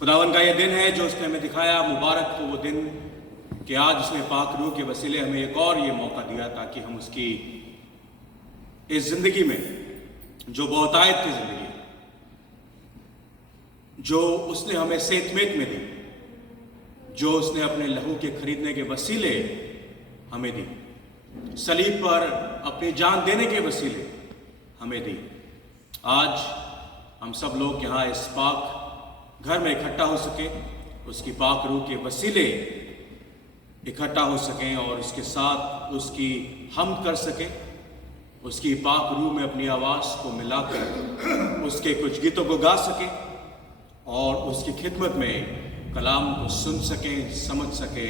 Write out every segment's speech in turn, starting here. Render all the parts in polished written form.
खुदावन का ये दिन है जो उसने हमें दिखाया। मुबारक हो वो दिन कि आज उसने पाक रूह के वसीले हमें एक और ये मौका दिया ताकि हम उसकी इस जिंदगी में जो बहुतायत की जिंदगी जो उसने हमें सेतमेत में दी, जो उसने अपने लहू के खरीदने के वसीले हमें दी, सलीब पर अपनी जान देने के वसीले हमें दी, आज हम सब लोग यहाँ इस पाक घर में इकट्ठा हो सके, उसकी पाक रूह के वसीले इकट्ठा हो सकें और उसके साथ उसकी हमद कर सके, उसकी पाक रूह में अपनी आवाज़ को मिलाकर उसके कुछ गीतों को गा सके और उसकी खिदमत में कलाम को सुन सकें, समझ सके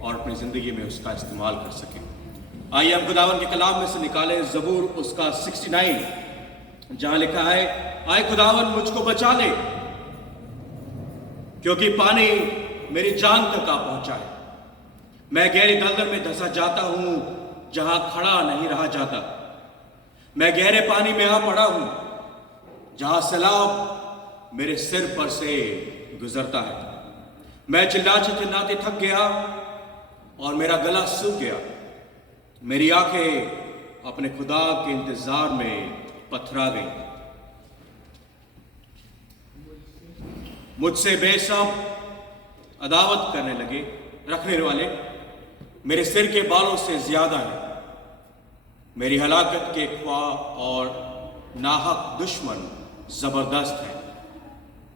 और अपनी ज़िंदगी में उसका इस्तेमाल कर सकें। आइए हम खुदावन के कलाम में से निकालें ज़बूर उसका 69, जहाँ लिखा है, आए खुदावन मुझको बचा ले क्योंकि पानी मेरी जान तक आ पहुंचा है। मैं गहरी दलदल में धंसा जाता हूं जहां खड़ा नहीं रहा जाता। मैं गहरे पानी में आ पड़ा हूं जहां सैलाब मेरे सिर पर से गुजरता है। मैं चिल्लाते चिल्लाते थक गया और मेरा गला सूख गया। मेरी आंखें अपने खुदा के इंतजार में पथरा गई। मुझसे बेशर्म अदावत करने लगे रखने वाले मेरे सिर के बालों से ज्यादा है। मेरी हलाकत के ख्वाह और नाहक दुश्मन जबरदस्त है।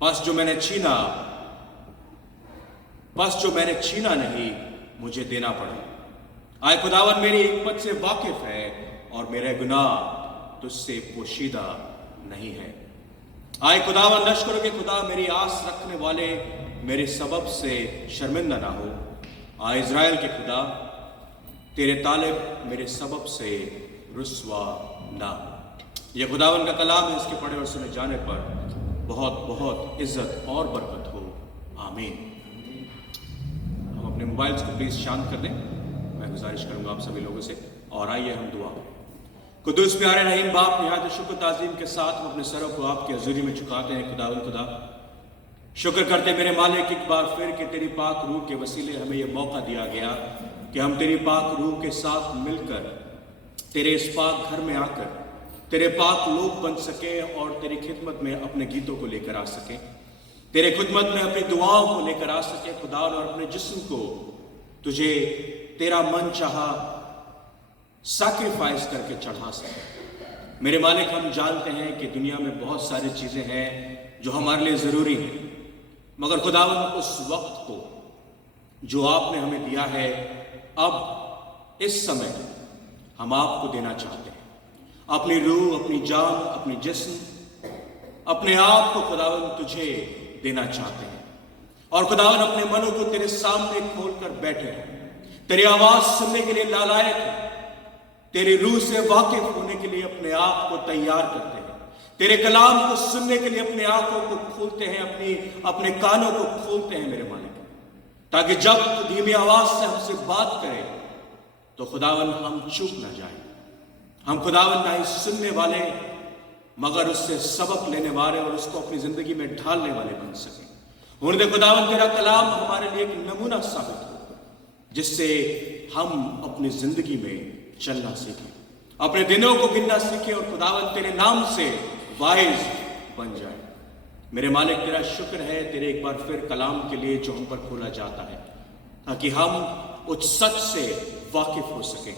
बस जो मैंने छीना नहीं मुझे देना पड़ा। आए खुदावन मेरी हिकमत से वाकिफ है और मेरे गुनाह तुझसे पोशीदा नहीं है। आए खुदावन लश्करों के खुदा मेरी आस रखने वाले मेरे सबब से शर्मिंदा ना हो। आए इज़राइल के खुदा तेरे तालिब मेरे सबब से रुस्वा ना हो। यह खुदावन का कलाम है, इसके पढ़े और सुने जाने पर बहुत बहुत इज्जत और बरकत हो। आमीन। हम अपने मोबाइल्स को प्लीज़ शांत कर दें, मैं गुजारिश करूंगा आप सभी लोगों से। और आइए हम दुआ कुदूस प्यारे रहीम बाप, निहायत शुक्र ताज़ीम के साथ हम अपने सरों को आपकी हज़ूरी में झुकाते हैं। खुदावन खुदा शुक्र करते मेरे मालिक एक बार फिर कि तेरी पाक रूह के वसीले हमें यह मौका दिया गया कि हम तेरी पाक रूह के साथ मिलकर तेरे इस पाक घर में आकर तेरे पाक लोग बन सके और तेरी खिदमत में अपने गीतों को लेकर आ सके, तेरे खिदमत में अपनी दुआओं को लेकर आ सके खुदा, और अपने जिस्म को तुझे तेरा मन चाहा सैक्रिफाइस करके चढ़ा सके। मेरे मालिक हम जानते हैं कि दुनिया में बहुत सारी चीज़ें हैं जो हमारे लिए ज़रूरी हैं, मगर खुदावन उस वक्त को जो आपने हमें दिया है अब इस समय हम आपको देना चाहते हैं। अपनी रूह, अपनी जान, अपनी जिस्म, अपने आप को खुदावन तुझे देना चाहते हैं। और खुदावन अपने मनों को तेरे सामने खोलकर बैठे हैं, तेरी आवाज़ सुनने के लिए लालायक है, तेरी रूह से वाकिफ होने के लिए अपने आप को तैयार करते हैं, तेरे कलाम को सुनने के लिए अपने आंखों को खोलते हैं, अपने कानों को खोलते हैं मेरे मालिक, ताकि जब तू धीमी आवाज से हमसे बात करे तो खुदावन हम चूक ना जाए। हम खुदावन ना ही सुनने वाले मगर उससे सबक लेने वाले और उसको अपनी जिंदगी में ढालने वाले बन सके। होने दे खुदावन तेरा कलाम हमारे लिए एक नमूना साबित हो, जिससे हम अपनी जिंदगी में चलना सीखें, अपने दिनों को गिनना सीखें और खुदावन तेरे नाम से वाइज बन जाए। मेरे मालिक तेरा शुक्र है तेरे एक बार फिर कलाम के लिए जो हम पर खोला जाता है, ताकि हम उस सच से वाकिफ हो सकें,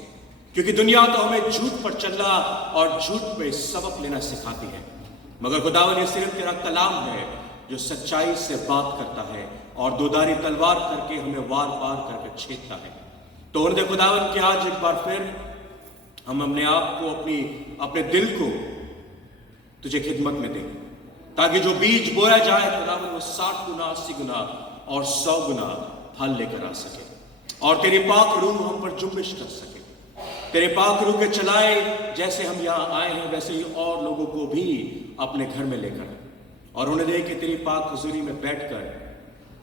क्योंकि दुनिया तो हमें झूठ पर चलना और झूठ पे सबक लेना सिखाती है, मगर खुदावन ये सिर्फ तेरा कलाम है जो सच्चाई से बात करता है और दोधारी तलवार करके हमें वार वार करके छेदता है। तो उन दे खुदावन के आज एक बार फिर हम अपने आप को अपने दिल को तुझे खिदमत में दें, ताकि जो बीज बोया जाए खुदावन वो 60 गुना 80 गुना और 100 गुना फल लेकर आ सके, और तेरी पाक रूह हम पर जुम्बिश कर सके। तेरे पाक रूह के चलाए जैसे हम यहाँ आए हैं वैसे ही और लोगों को भी अपने घर में लेकर और उन्हें दे कि तेरी पाक हुजूरी में बैठकर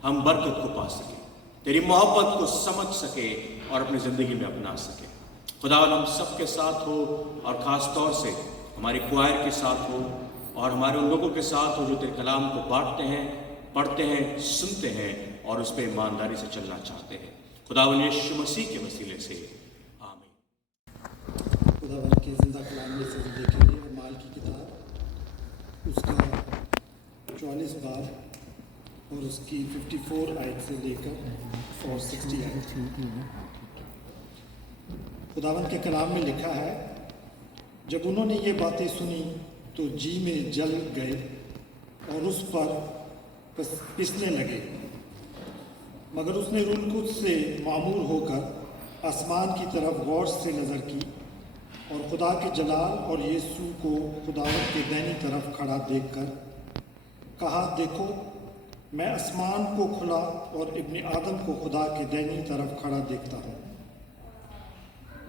हम बरकत को पा सके, तेरी मोहब्बत को समझ सके और अपनी ज़िंदगी में अपना सके। खुदावन हम सबके साथ हो और ख़ास तौर से हमारी क्वायर के साथ हो और हमारे उन लोगों के साथ हो जो तेरे कलाम को बांटते हैं پڑھتے ہیں، سنتے ہیں اور اس پہ ایمانداری سے چلنا چاہتے ہیں۔ خداوند یسوع مسیح کے وسیلے سے آمین۔ خداوند کے زندہ کلام میں سے دیکھیں گے اعمال کی کتاب، اس کا 44 باب اور اس کی 54 آیت سے لے کر 460 آیت۔ خداوند کے کلام میں لکھا ہے، جب انہوں نے یہ باتیں سنی تو جی میں جل گئے اور اس پر پسنے لگے، مگر اس نے روح القدس سے معمور ہو کر آسمان کی طرف غور سے نظر کی اور خدا کے جلال اور یسوع کو خداوند کے دائنی طرف کھڑا دیکھ کر کہا، دیکھو میں آسمان کو کھلا اور ابن آدم کو خدا کے دائنی طرف کھڑا دیکھتا ہوں۔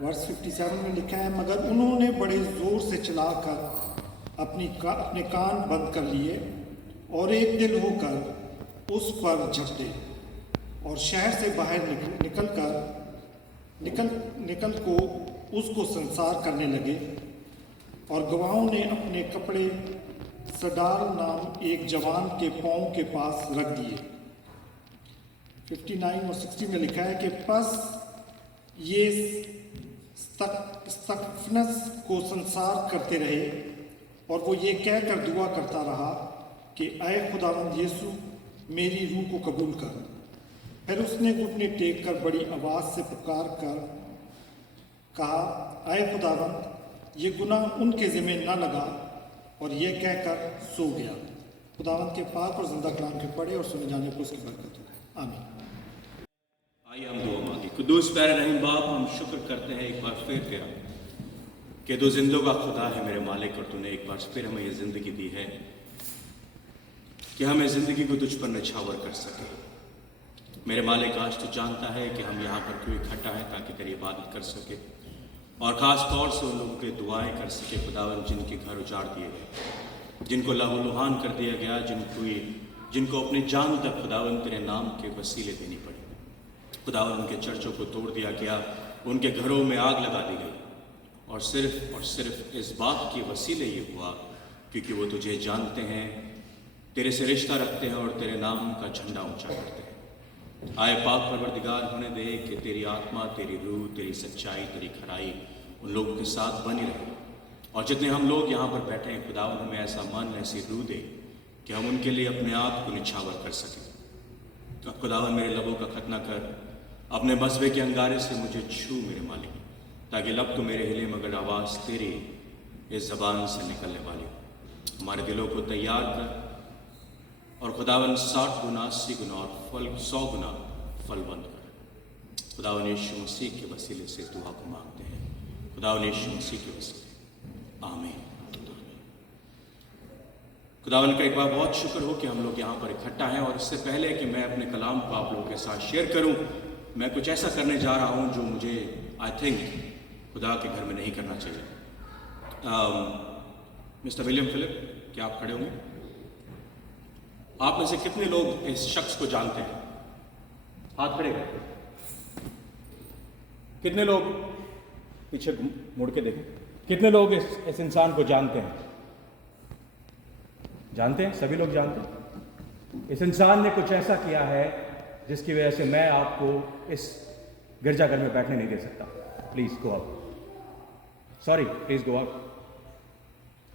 ورس 57 میں لکھا ہے، مگر انہوں نے بڑے زور سے چلا کر اپنے کان بند کر لیے اور ایک دل ہو کر اس پر جھپٹے اور شہر سے باہر نکل کو اس کو سنسار کرنے لگے، اور گواہوں نے اپنے کپڑے سڈال نام ایک جوان کے پاؤں کے پاس رکھ دیے۔ 59 اور 60 میں لکھا ہے کہ پس یہ استفنس کو سنسار کرتے رہے اور وہ یہ کہہ کر دعا کرتا رہا کہ اے خداوند یسوع میری روح کو قبول کر۔ پھر اس نے گھٹنے ٹیک کر بڑی آواز سے پکار کر کہا، اے خداوند یہ گناہ ان کے ذمہ نہ لگا، اور یہ کہہ کر سو گیا۔ خداوند کے پاک اور زندہ کلام کے پڑھے اور سنے جانے کو اس کی برکت ہو، آمین۔ آئیے ہم دعا مانگیں۔ قدوس پیارے رحیم باپ، ہم شکر کرتے ہیں ایک بار پھر تیرا کہ تو زندوں کا خدا ہے میرے مالک، اور تو نے ایک بار پھر ہمیں یہ زندگی دی ہے کہ ہمیں زندگی کو تجھ پر نچھاور کر سکے۔ میرے مالک، آج تو جانتا ہے کہ ہم یہاں پر کیوں اکٹھا ہے تاکہ تیری عبادت کر سکے، اور خاص طور سے ان لوگوں کے دعائیں کر سکے خداوند جن کے گھر اجاڑ دیے گئے، جن کو لہو لہان کر دیا گیا، جن کو اپنی جان تک خداوند تیرے نام کے وسیلے دینی پڑی۔ خداوند ان کے چرچوں کو توڑ دیا گیا، ان کے گھروں میں آگ لگا دی گئی، اور صرف اس بات کے وسیلے یہ ہوا کیونکہ وہ تجھے جانتے ہیں، تیرے سے رشتہ رکھتے ہیں اور تیرے نام کا جھنڈا اونچا کرتے ہیں۔ آئے پاک پروردگار ہونے دے کہ تیری آتما، تیری روح، تیری سچائی، تیری کھرائی ان لوگوں کے ساتھ بنی رہے، اور جتنے ہم لوگ یہاں پر بیٹھے ہیں خداوند ہمیں ایسا من، ایسی روح دے کہ ہم ان کے لیے اپنے آپ کو نچھاور کر سکیں۔ اب خداوند میرے لبوں کا ختنہ کر، اپنے مذبے کے انگارے سے مجھے چھو میرے مالک، تاکہ لب تو میرے ہلے مگر آواز تیری اس زبان سے نکلنے والی ہو۔ ہمارے دلوں کو تیار کر، اور خداوند 60 گنا، 80 گنا اور 100 گنا پھل بند کر۔ خداوند یسوع مسیح کے وسیلے سے دعا کو مانگتے ہیں، خداوند یسوع مسیح کے وسیلے، آمین۔ خداوند کا ایک بار بہت شکر ہو کہ ہم لوگ یہاں پر اکٹھا ہیں، اور اس سے پہلے کہ میں اپنے کلام کو آپ لوگوں کے ساتھ شیئر کروں، میں کچھ ایسا کرنے جا رہا ہوں جو مجھے خدا کے گھر میں نہیں کرنا چاہیے۔ مسٹر ولیم فلپ، کیا آپ کھڑے ہوں گے؟ آپ میں سے کتنے لوگ اس شخص کو جانتے ہیں؟ ہاتھ کھڑے کریں۔ کتنے لوگ پیچھے مڑ کے دیکھیں، کتنے لوگ اس انسان کو جانتے ہیں؟ جانتے ہیں؟ سبھی لوگ جانتے ہیں۔ اس انسان نے کچھ ایسا کیا ہے جس کی وجہ سے میں آپ کو اس گرجا گھر میں بیٹھنے نہیں دے سکتا۔ Please go out, sorry, please go out,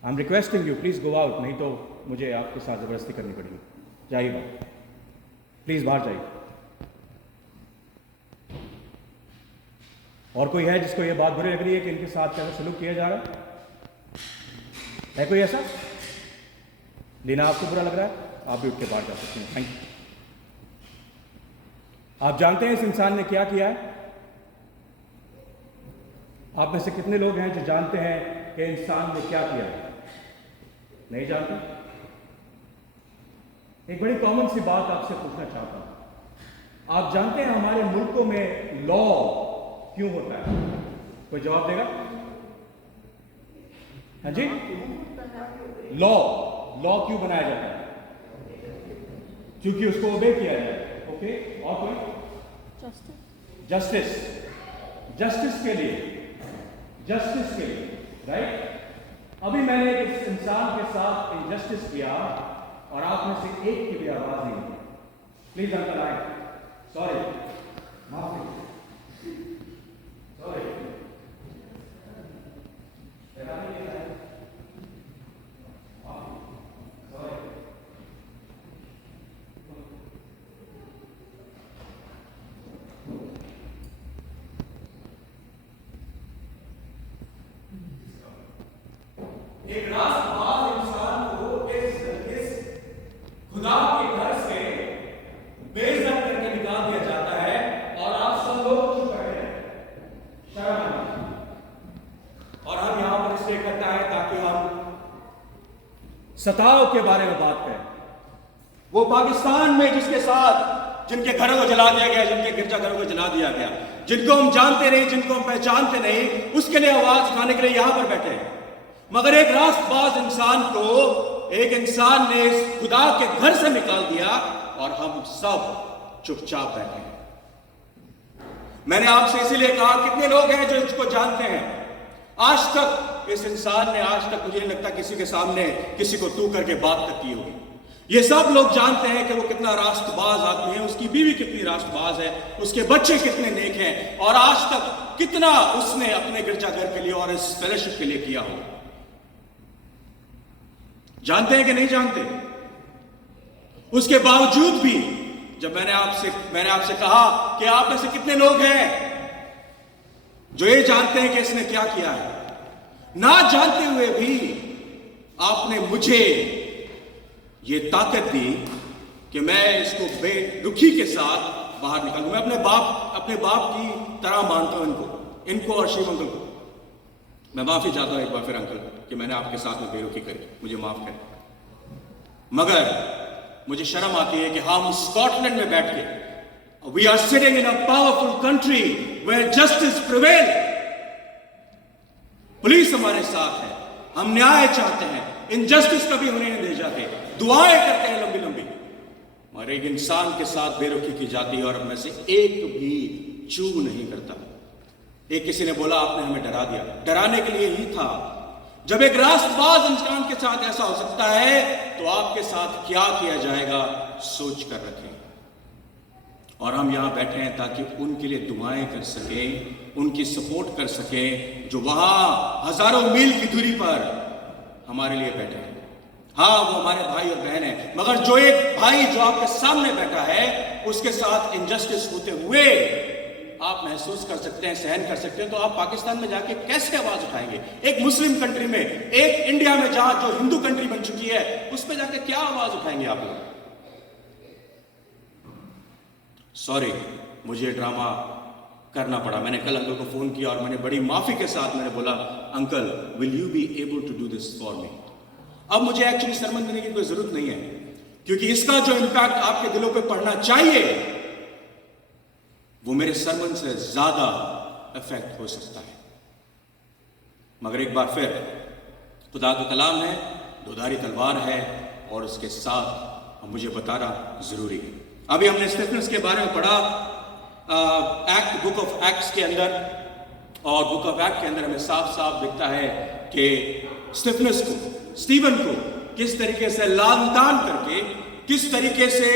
I am requesting you, please go out, نہیں تو مجھے آپ کے ساتھ زبردستی کرنی پڑے گی۔ جائیے باہر، پلیز باہر جائیے۔ اور کوئی ہے جس کو یہ بات بری لگ رہی ہے کہ ان کے ساتھ کیسا سلوک کیا جا رہا ہے کوئی ایسا؟ لینا آپ کو برا لگ رہا ہے؟ آپ بھی اٹھ کے باہر جا سکتے ہیں۔ Thank you. آپ جانتے ہیں اس انسان نے کیا کیا ہے؟ آپ میں سے کتنے لوگ ہیں جو جانتے ہیں کہ انسان نے کیا کیا ہے؟ نہیں جانتے؟ ایک بڑی کامن سی بات آپ سے پوچھنا چاہتا ہوں، آپ جانتے ہیں ہمارے ملکوں میں لا کیوں ہوتا ہے؟ کوئی جواب دے گا؟ ہاں جی، لا کیوں بنایا جاتا ہے؟ کیونکہ اس کو اوبے کیا جائے۔ اوکے، اور کوئی؟ جسٹس کے لیے، رائٹ؟ ابھی میں نے اس انسان کے ساتھ انجسٹس کیا और आप में से एक की भी आवाज नहीं है। प्लीज अंकल आए। सॉरी, माफी, सॉरी। एक राष्ट्रवाद इंसान को इस खुदा के घर से बेइज्जत करके निकाल दिया जाता है और आप सब लोग चुप रहे शर्म। और हम यहां पर इसलिए करता है ताकि हम सताव के बारे में बात करें। वो पाकिस्तान में जिसके साथ जिनके घरों को जला दिया गया, जिनके गिरजाघरों को जला दिया गया, जिनको हम जानते नहीं, जिनको हम पहचानते नहीं, उसके लिए आवाज उठाने के लिए यहां पर बैठे हैं। मगर एक राष्ट्रवाद इंसान को एक इंसान ने इस खुदा के घर से निकाल दिया और हम सब चुपचाप बैठे हैं। मैंने आपसे इसीलिए कहा, कितने लोग हैं जो इसको जानते हैं? आज तक इस इंसान ने, आज तक मुझे नहीं लगता किसी के सामने किसी को तू करके बात तक की होगी। ये सब लोग जानते हैं कि वो कितना राष्ट्रबाज आदमी है, उसकी बीवी कितनी राष्ट्रबाज है, उसके बच्चे कितने नेक हैं, और आज तक कितना उसने अपने गिरजाघर के लिए और इस फेलोशिप के लिए किया होगा। जानते हैं कि नहीं जानते? उसके बावजूद भी जब मैंने आपसे कहा कि आप में से कितने लोग हैं जो ये जानते हैं कि इसने क्या किया है, ना जानते हुए भी आपने मुझे ये ताकत दी कि मैं इसको बेरुखी के साथ बाहर निकालूं। मैं अपने बाप की तरह मानता हूं इनको और शिव अंकल को। मैं माफी चाहता हूं एक बार फिर अंकल कि मैंने आपके साथ में बेरुखी करी, मुझे माफ करें। मगर मुझे शर्म आती है कि हम स्कॉटलैंड में बैठ के, we are sitting in a powerful country where justice prevail, police हमारे साथ है, हम न्याय चाहते हैं, इनजस्टिस कभी होने नहीं दे जाते, दुआएं करते हैं लंबी लंबी, और एक इंसान के साथ बेरुखी की जाती है और मैं से एक भी चू नहीं करता। एक किसी ने बोला आपने हमें डरा दिया, डराने के लिए ही था। जब एक राष्ट्रवाद इंसान के साथ ऐसा हो सकता है तो आपके साथ क्या किया जाएगा सोच कर रखें। और हम यहां बैठे हैं ताकि उनके लिए दुआएं कर सकें, उनकी सपोर्ट कर सकें जो वहां हजारों मील की दूरी पर हमारे लिए बैठे हैं। हाँ, वो हमारे भाई और बहन है, मगर जो एक भाई जो आपके सामने बैठा है उसके साथ इनजस्टिस होते हुए आप महसूस कर सकते हैं, सहन कर सकते हैं, तो आप पाकिस्तान में जाके कैसे आवाज उठाएंगे? एक मुस्लिम कंट्री में, एक इंडिया में जहां जो हिंदू कंट्री बन चुकी है, उस पर जाके क्या आवाज उठाएंगे आप लोग? सॉरी, मुझे ड्रामा करना पड़ा। मैंने कल अंकल को फोन किया और मैंने बड़ी माफी के साथ मैंने बोला, uncle will you be able to do this for me? अब मुझे एक्चुअली सरमन देने की कोई जरूरत नहीं है, क्योंकि इसका जो इम्पैक्ट आपके दिलों पे पड़ना चाहिए वो मेरे सरमन से ज्यादा इफेक्ट हो सकता है। मगर एक बार फिर खुदा का कलाम है, दोधारी तलवार है, और उसके साथ मुझे बताना जरूरी है। अभी हमने स्टीफनस के बारे में पढ़ा बुक ऑफ एक्ट्स के अंदर, और बुक ऑफ एक्ट के अंदर हमें साफ साफ दिखता है कि स्टीफनस को, स्टीवन को किस तरीके से लान तान करके, किस तरीके से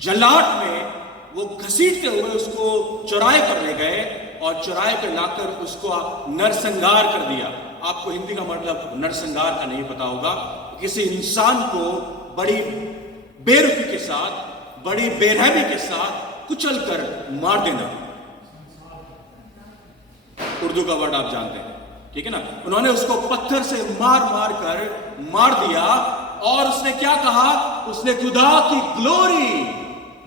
जलाट में वो घसीटते हुए उसको चौराहे पर ले गए और चौराहे पर लाकर उसको नरसंहार कर दिया। आपको हिंदी का मतलब नरसंहार का नहीं पता होगा, किसी इंसान को बड़ी बेरुखी के साथ, बड़ी बेरहमी के साथ कुचल कर मार देना। उर्दू का वर्ड आप जानते हैं, ठीक है ना? उन्होंने उसको पत्थर से मार मार कर मार दिया, और उसने क्या कहा? उसने खुदा की ग्लोरी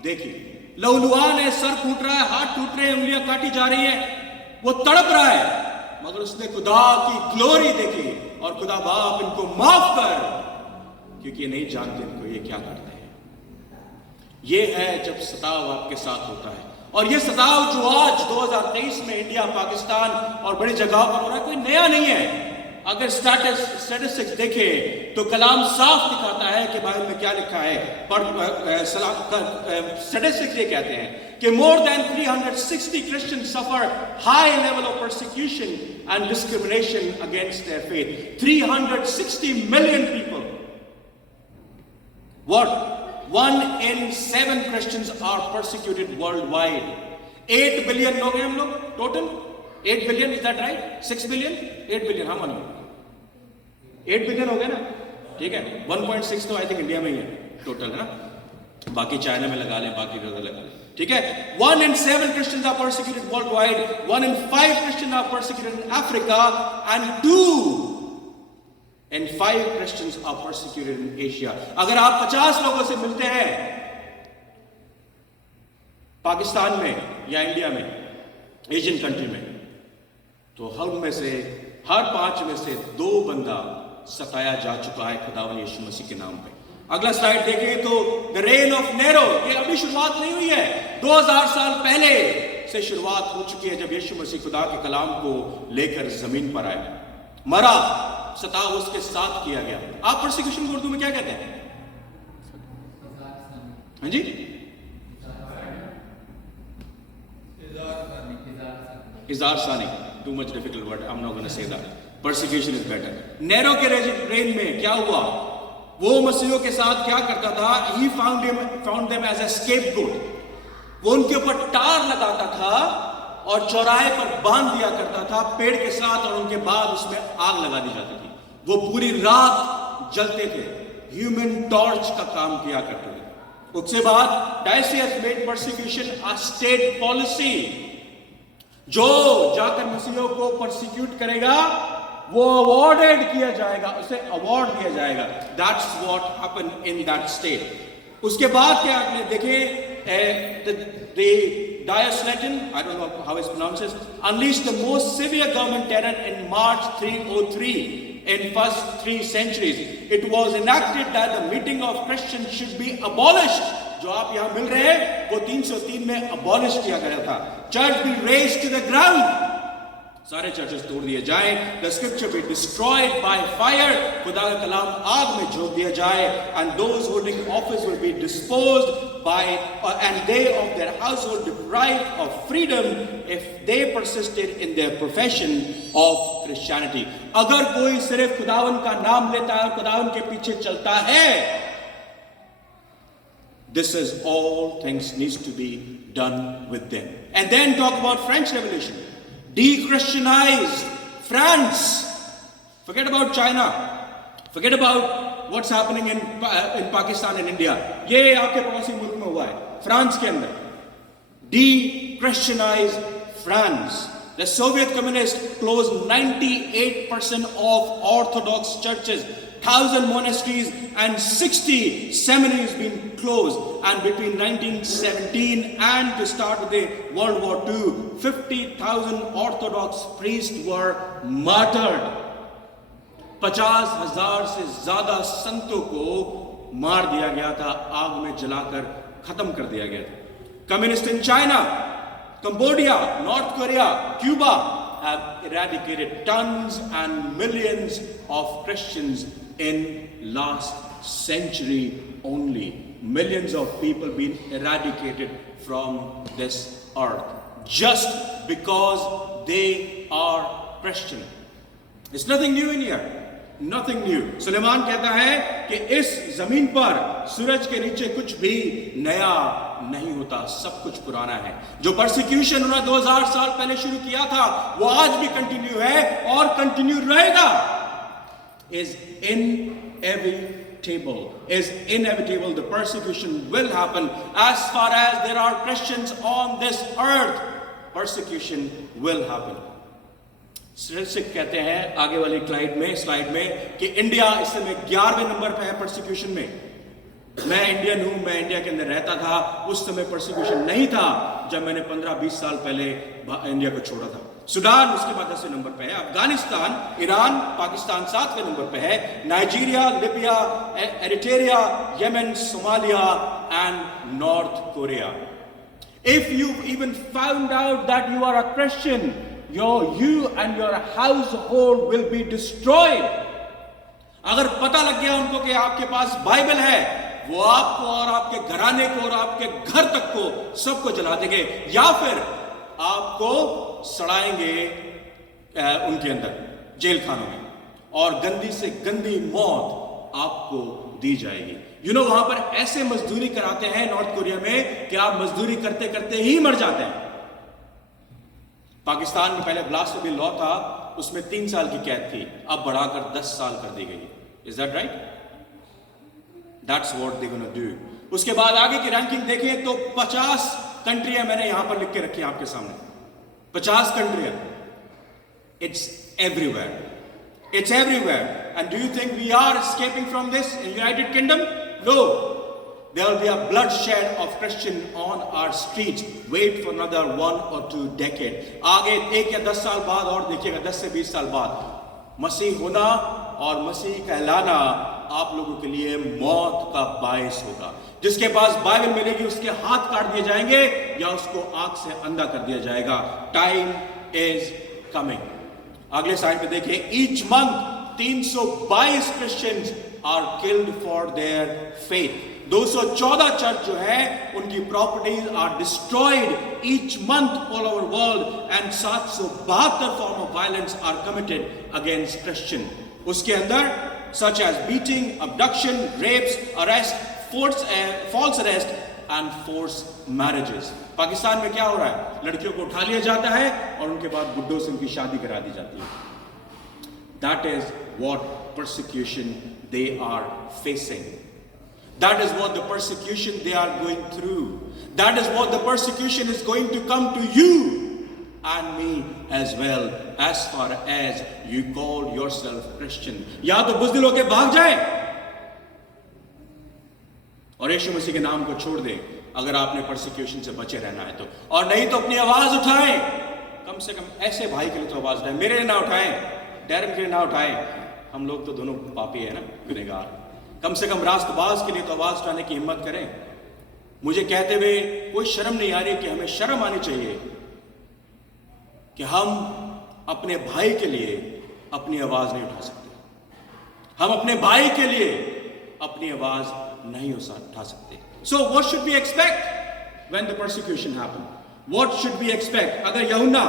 देखी। लहूलुहान है, सर टूट रहा है, हाथ टूट रहे हैं, उंगलियां काटी जा रही है, वो तड़प रहा है, मगर उसने खुदा की ग्लोरी देखी, और खुदा बाप इनको माफ कर, क्योंकि ये नहीं जानते इनको ये क्या करते हैं। ये है जब सताव आपके साथ होता है, और ये सताव जो आज 2023 में इंडिया, पाकिस्तान और बड़ी जगहों पर हो रहा है, कोई नया नहीं है। अगर स्टैटिस्टिक्स देखें तो कलाम साफ दिखाता है कि बाइबल में क्या लिखा है। स्टैटिस्टिक्स ये कहते हैं कि more than 360 Christians suffer high level of persecution and discrimination against their faith. 360 million people What? 1 in 7 Christians are persecuted worldwide. 8 billion लोग हैं हम लोग total. 8 billion, is that right? 6 billion? 8 billion, how many? 8 billion हो गए ना, ठीक है. 1.6 तो आई थिंक इंडिया में ही है टोटल, है ना. बाकी चाइना में लगा लें, बाकी जगह लगा लें, ठीक है. 1 in 7 Christians are persecuted worldwide. 1 in 5 Christians are persecuted in Africa, and 2 in 5 Christians are persecuted in Asia. अगर आप 50 लोगों से मिलते हैं पाकिस्तान में या इंडिया में, एशियन कंट्री में, तो हम में से हर 5 में से 2 बंदा सताया जा चुका है खुदावन यीशु मसीह के नाम पे. अगला स्लाइड देखें तो द रेन ऑफ नेरो, ये अभी शुरुआत नहीं हुई है, 2000 साल पहले से शुरुआत हो चुकी है, जब यीशु मसीह खुदा के कलाम को लेकर जमीन पर आए, मरा, सताव उसके साथ किया गया. आप परसिक्यूशन को उर्दू में क्या कहते हैं? हाँ जी, इज़ार सानी. Too much difficult word, I am not gonna say that. Persecution is better. Narrow के रेन में क्या हुआ? वो मसीहों के साथ क्या करता था? He found them as a scapegoat. वो उनके ऊपर टार लगाता था और चौराहे पर बांध दिया करता था पेड़ के साथ, और उनके बाद उसमें आग लगा दी जाती थी. वो पूरी रात जलते थे, ह्यूमन टॉर्च का काम किया करते थे. उसके बाद dioecious made persecution a state policy. जो जाकर मसीहों को परसिक्यूट करेगा वो अवॉर्डेड किया जाएगा, उसे अवार्ड दिया जाएगा. That's what happened in that state. उसके बाद क्या आपने देखे, Diocletian, I don't know how it's pronounced, unleashed the most severe government terror in March 303 in first 3 centuries. It was enacted that the meeting of Christians should be abolished. जो आप यहाँ मिल रहे हैं वो 303 में abolish किया गया था. Church be razed to the ground. सारे चर्चेस तोड़ दिए जाएं. The scripture be destroyed by fire. खुदा का कलाम आग में झोंक दिया जाए. And those holding office will be disposed by and they of their household deprived of freedom if they persisted in their profession of Christianity. अगर कोई सिर्फ खुदावन का नाम लेता है, खुदावन के पीछे चलता है, this is all things needs to be done with them. And then talk about French Revolution. De-Christianized France. Forget about China. Forget about what's happening in Pakistan and India. ये आपके पड़ोसी मुल्क में हुआ है, फ्रांस के अंदर. De-Christianized France. The Soviet communists closed 98% of Orthodox churches. 1,000 monasteries and 60 seminaries been closed. And between 1917 and the start of the World War II, 50,000 Orthodox priests were martyred. 50,000 से ज्यादा संतों को मार दिया गया था, आग में जलाकर खत्म कर दिया गया था. Communists in China, Cambodia, North Korea, Cuba have eradicated tons and millions of Christians in last century only. Millions of people been eradicated from this earth just because they are Christian. It's nothing new in here. Nothing new. Suleman कहता है कि इस जमीन पर सूरज के नीचे कुछ भी नया नहीं होता, सब कुछ पुराना है. जो परसिक्यूशन उन्होंने 2000 साल पहले शुरू किया था वो आज भी कंटिन्यू है और कंटिन्यू रहेगा. Is inevitable. The persecution will happen as far as there are Christians on this earth. Persecution will happen. Statistic कहते हैं आगे वाली स्लाइड में कि इंडिया इस समय 11वें नंबर पे है परसिक्यूशन में. मैं इंडियन हूं, मैं इंडिया के अंदर रहता था, उस समय परसिक्यूशन नहीं था जब मैंने 15-20 साल पहले इंडिया को छोड़ा था. सूडान उसके बाद 10वें नंबर पे है. अफगानिस्तान, ईरान, पाकिस्तान 7वें नंबर पे है. Nigeria, Libya, Eritrea, Yemen, Somalia and north Korea. If you even found out that you are a Christian, you and your household will be destroyed. अगर पता लग गया उनको कि आपके पास बाइबल है, वो आपको और आपके घराने को और आपके घर तक को सबको जला देंगे, या फिर आपको सड़ाएंगे उनके अंदर जेल खानों में, और गंदी से गंदी मौत आपको दी जाएगी. वहां पर ऐसे मजदूरी कराते हैं नॉर्थ कोरिया में कि आप मजदूरी करते करते ही मर जाते हैं। पाकिस्तान में पहले ब्लास्फेमी लॉ था, उसमें 3 साल की कैद थी, अब बढ़ाकर 10 साल कर दी गई। Is that right? That's what they gonna do. उसके बाद आगे की रैंकिंग देखें तो 50 कंट्रियां मैंने यहां पर लिख के रखी है आपके सामने। 50 कंट्रियां। It's everywhere. It's everywhere. And do you think we are escaping from this in United Kingdom? No. There will be a bloodshed of Christian on our streets. Wait for another 1 or 2 decades. आगे 1 या 10 साल बाद और देखिएगा, 10 से 20 साल बाद मसीह होना और मसीह कहलाना आप लोगों के लिए मौत का बायस होगा। जिसके पास बाइबल मिलेगी उसके हाथ काट दिए जाएंगे या उसको आंख से अंधा कर दिया जाएगा। Time is coming. अगले साइड पे देखिए, each month 322 Christians are killed for their faith. 214 church जो है उनकी properties are destroyed each month all over world and 772 form of violence are committed against Christian. उसके अंदर such as beating, abduction, rapes, arrest, false arrest and force marriages. Pakistan में क्या हो रहा है? लड़कियों को उठा लिया जाता है और उनके बाद बुड्ढों से उनकी शादी करा दी जाती है। That is what persecution they are facing. That is what the persecution they are going through. That is what the persecution is going to come to you and me as well, as far as you call yourself Christian. या तो बुज़दिल होके भाग जाए और यीशु मसीह के नाम को छोड़ दे अगर आपने परसिक्यूशन से बचे रहना है तो, और नहीं तो अपनी आवाज उठाएं। कम से कम ऐसे भाई के लिए तो आवाज उठाएं। मेरे लिए ना उठाएं, डैरन के लिए ना उठाएं। हम लोग तो दोनों पापी है ना, गुनहगार। कम से कम रास्तबाज के लिए तो आवाज उठाने की हिम्मत करें। मुझे कहते हुए कोई शर्म नहीं आ रही कि हमें शर्म आनी चाहिए कि हम अपने भाई के लिए अपनी आवाज नहीं उठा सकते। हम अपने भाई के लिए अपनी आवाज नहीं उठा सकते। So what should we expect when the persecution happen? What should we expect? अगर यूहन्ना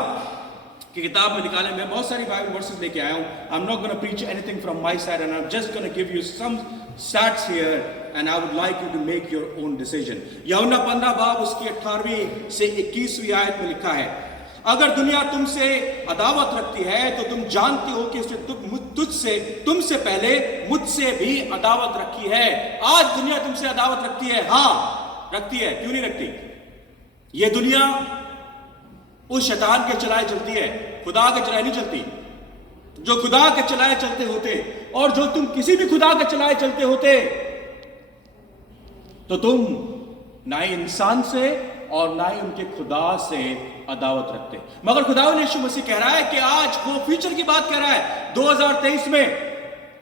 की किताब में निकाले, मैं बहुत सारी बाइबल वर्सेस लेके आया हूं। I am not gonna preach anything from my side and I am just gonna give you some stats here and I would like you to make your own decision. यूहन्ना 15 बाब उसकी 18वीं से 21वीं आयत में लिखा है, अगर दुनिया तुमसे अदावत रखती है तो तुम जानते हो कि उसने तुमसे पहले मुझसे भी अदावत रखी है। आज दुनिया तुमसे अदावत रखती है। हां रखती है, क्यों नहीं रखती? ये दुनिया उस शैतान के चलाए चलती है, खुदा के चलाए नहीं चलती। जो खुदा के चलाए चलते होते और जो तुम किसी भी खुदा के चलाए चलते होते तो तुम ना ही इंसान से और ना ही उनके खुदा से अदावत रखते। मगर खुदावंद यीशु मसीह कह रहा है कि आज वो फ्यूचर की बात कह रहा है। 2023 में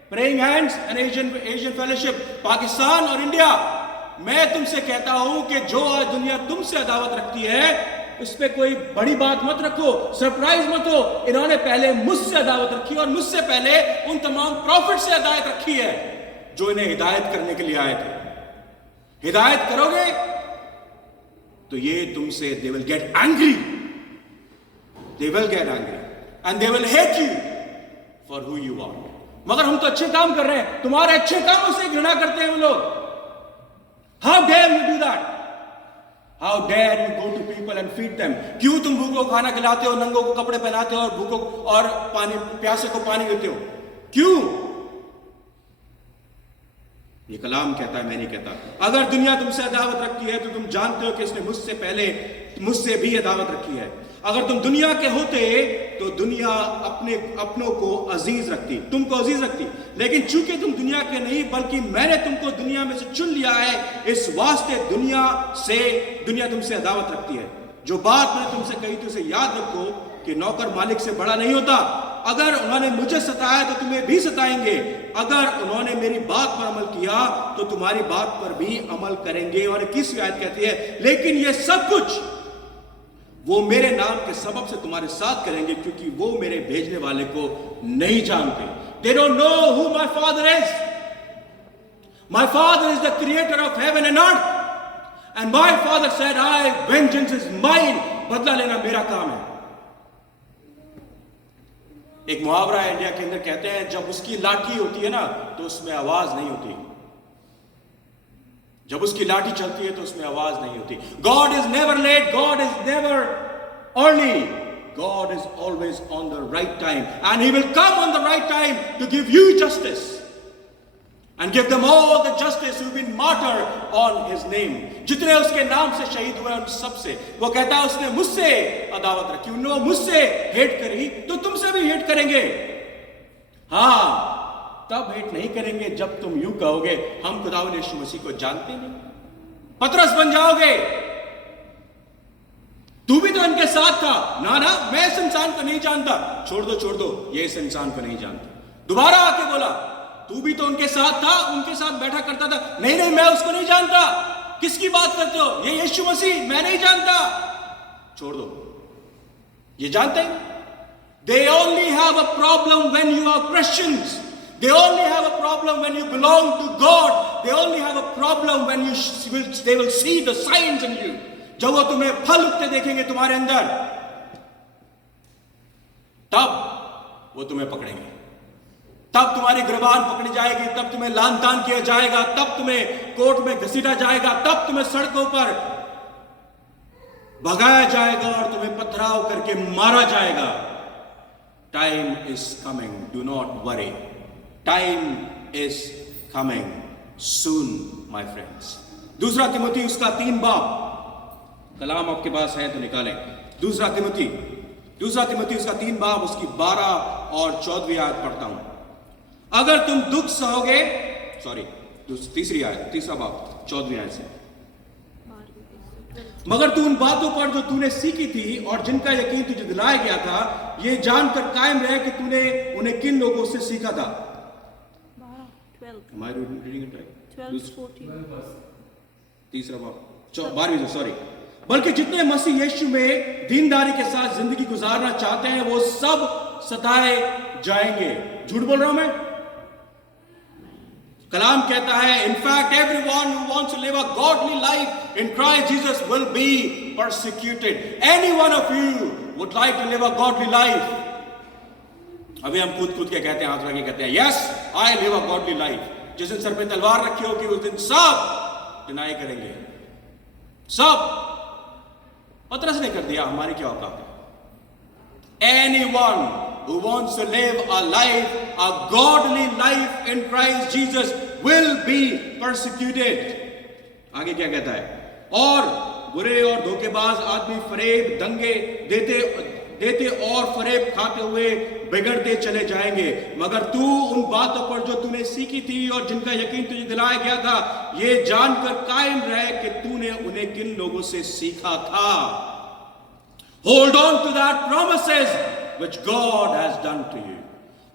praying hands and Asian fellowship, Pakistan और इंडिया, मैं तुमसे कहता हूं कि जो आज दुनिया तुमसे अदावत रखती है उस पर कोई बड़ी बात मत रखो, सरप्राइज मत हो। इन्होंने पहले मुझसे अदावत रखी और मुझसे पहले उन तमाम प्रॉफिट से अदावत रखी है जो इन्हें हिदायत करने के लिए आए थे। हिदायत करोगे तो ये तुमसे they will get angry, they will get angry and they will hate you for who you are. मगर हम तो अच्छे काम कर रहे हैं, तुम्हारे अच्छे कामों से घृणा करते हैं वो लोग। How dare you do that? How dare you go to people and feed them? क्यों तुम भूखों को खाना खिलाते हो, नंगों को कपड़े पहनाते हो और भूखों और पानी प्यासे को पानी देते हो? क्यों? ये कलाम कहता है, मैं नहीं कहता। अगर दुनिया तुमसे अदावत रखती है तो तुम जानते हो कि इसने मुझसे भी अदावत रखी है। अगर तुम दुनिया के होते तो दुनिया अपनों को अजीज रखती, तुमको अजीज रखती। लेकिन चूंकि तुम दुनिया के नहीं बल्कि मैंने तुमको दुनिया में से चुन लिया है, इस वास्ते दुनिया तुमसे अदावत रखती है। जो बात मैंने तुमसे कही थी उसे याद रखो कि नौकर मालिक से बड़ा नहीं होता। अगर उन्होंने मुझे सताया तो तुम्हें भी सताएंगे, अगर उन्होंने मेरी बात पर अमल किया तो तुम्हारी बात पर भी अमल करेंगे। और 21वीं आयत कहती है, लेकिन ये सब कुछ वो मेरे नाम के सबब से तुम्हारे साथ करेंगे क्योंकि वो मेरे भेजने वाले को नहीं जानते। They don't know who my father is. My father is the creator of heaven and earth. And my father said, vengeance is mine. बदला लेना मेरा काम है। एक मुहावरा है इंडिया के अंदर, कहते हैं जब उसकी लाठी होती है ना तो उसमें आवाज नहीं होती। जब उसकी लाठी चलती है तो उसमें आवाज नहीं होती. God is never late, God is never early. God is always on the right time, and He will come on the right time to give you justice and give them all the justice who've been martyred on His name. जितने उसके नाम से शहीद हुए उन सब से वो कहता है उसने मुझसे अदावत रखी, उन्होंने मुझसे हेट करी तो तुमसे भी हेट करेंगे. हाँ, तब हेट नहीं करेंगे जब तुम यूं कहोगे हम खुदावंद यीशु मसीह को जानते नहीं. पतरस बन जाओगे, तू भी तो इनके साथ था. ना ना, मैं इस इंसान को नहीं जानता. छोड़ दो, ये इस इंसान को नहीं जानता. दोबारा आके बोला तू भी तो उनके साथ था, उनके साथ बैठा करता था. नहीं, मैं उसको नहीं जानता. किसकी बात करते हो? ये यीशु मसीह, मैं नहीं जानता. छोड़ दो, ये जानते हैं. They only have a problem when you are Christians. They only have a problem when you belong to God. They only have a problem when they will see the signs in you. जब वो तुम्हें फल उगते देखेंगे तुम्हारे अंदर, तब वो तुम्हें पकड़ेंगे. तब तुम्हारी गिरबान पकड़ी जाएगी, तब तुम्हें लान तान किया जाएगा, तब तुम्हें कोर्ट में घसीटा जाएगा, तब तुम्हें सड़कों पर भगाया जाएगा और तुम्हें पथराव करके मारा जाएगा. Time is coming. Do not worry. Time is coming soon, my friends. दूसरा तिमोथी उसका 3 बाब, कलाम आपके पास है तो निकालें. दूसरा तिमोथी उसका 3 बाब उसकी 12 और 14वीं आयत पढ़ता हूं. अगर तुम दुख सहोगे, तीसरा बाब 14वीं आयत से. मगर तू उन बातों पर जो तूने सीखी थी और जिनका यकीन तुझे दिलाया गया था, ये जानकर कायम रहे कि तूने उन्हें किन लोगों से सीखा था. Am I reading it right? 12-14. तीसरा बाब 12वीं से, बल्कि जितने मसीह यीशु में दीनदारी के साथ जिंदगी गुजारना चाहते हैं वो सब सताए जाएंगे. झूठ बोल रहा हूं मैं? कलाम कहता है, in fact everyone who wants to live a godly life in Christ Jesus will be persecuted. Any one of you would like to live a godly life. अभी हम कूद के कहते हैं, हाथ लगा के कहते हैं, yes I live a godly life. जिस दिन सर पे तलवार रखी होगी उस दिन सब डिनाई करेंगे. सब. पतरस ने कर दिया, हमारी क्या औकात है? Anyone who wants to live a life, a godly life in Christ Jesus will be persecuted. आगे क्या कहता है? और बुरे और धोखेबाज आदमी फरेब, दंगे देते और फरेब खाते हुए बिगड़ते चले जाएंगे. मगर तू उन बातों पर जो तूने सीखी थी और जिनका यकीन तुझे दिलाया गया था, ये जानकर कायम रहे कि तूने उन्हें किन लोगों से सीखा था. Hold on to that promises which God has done to you.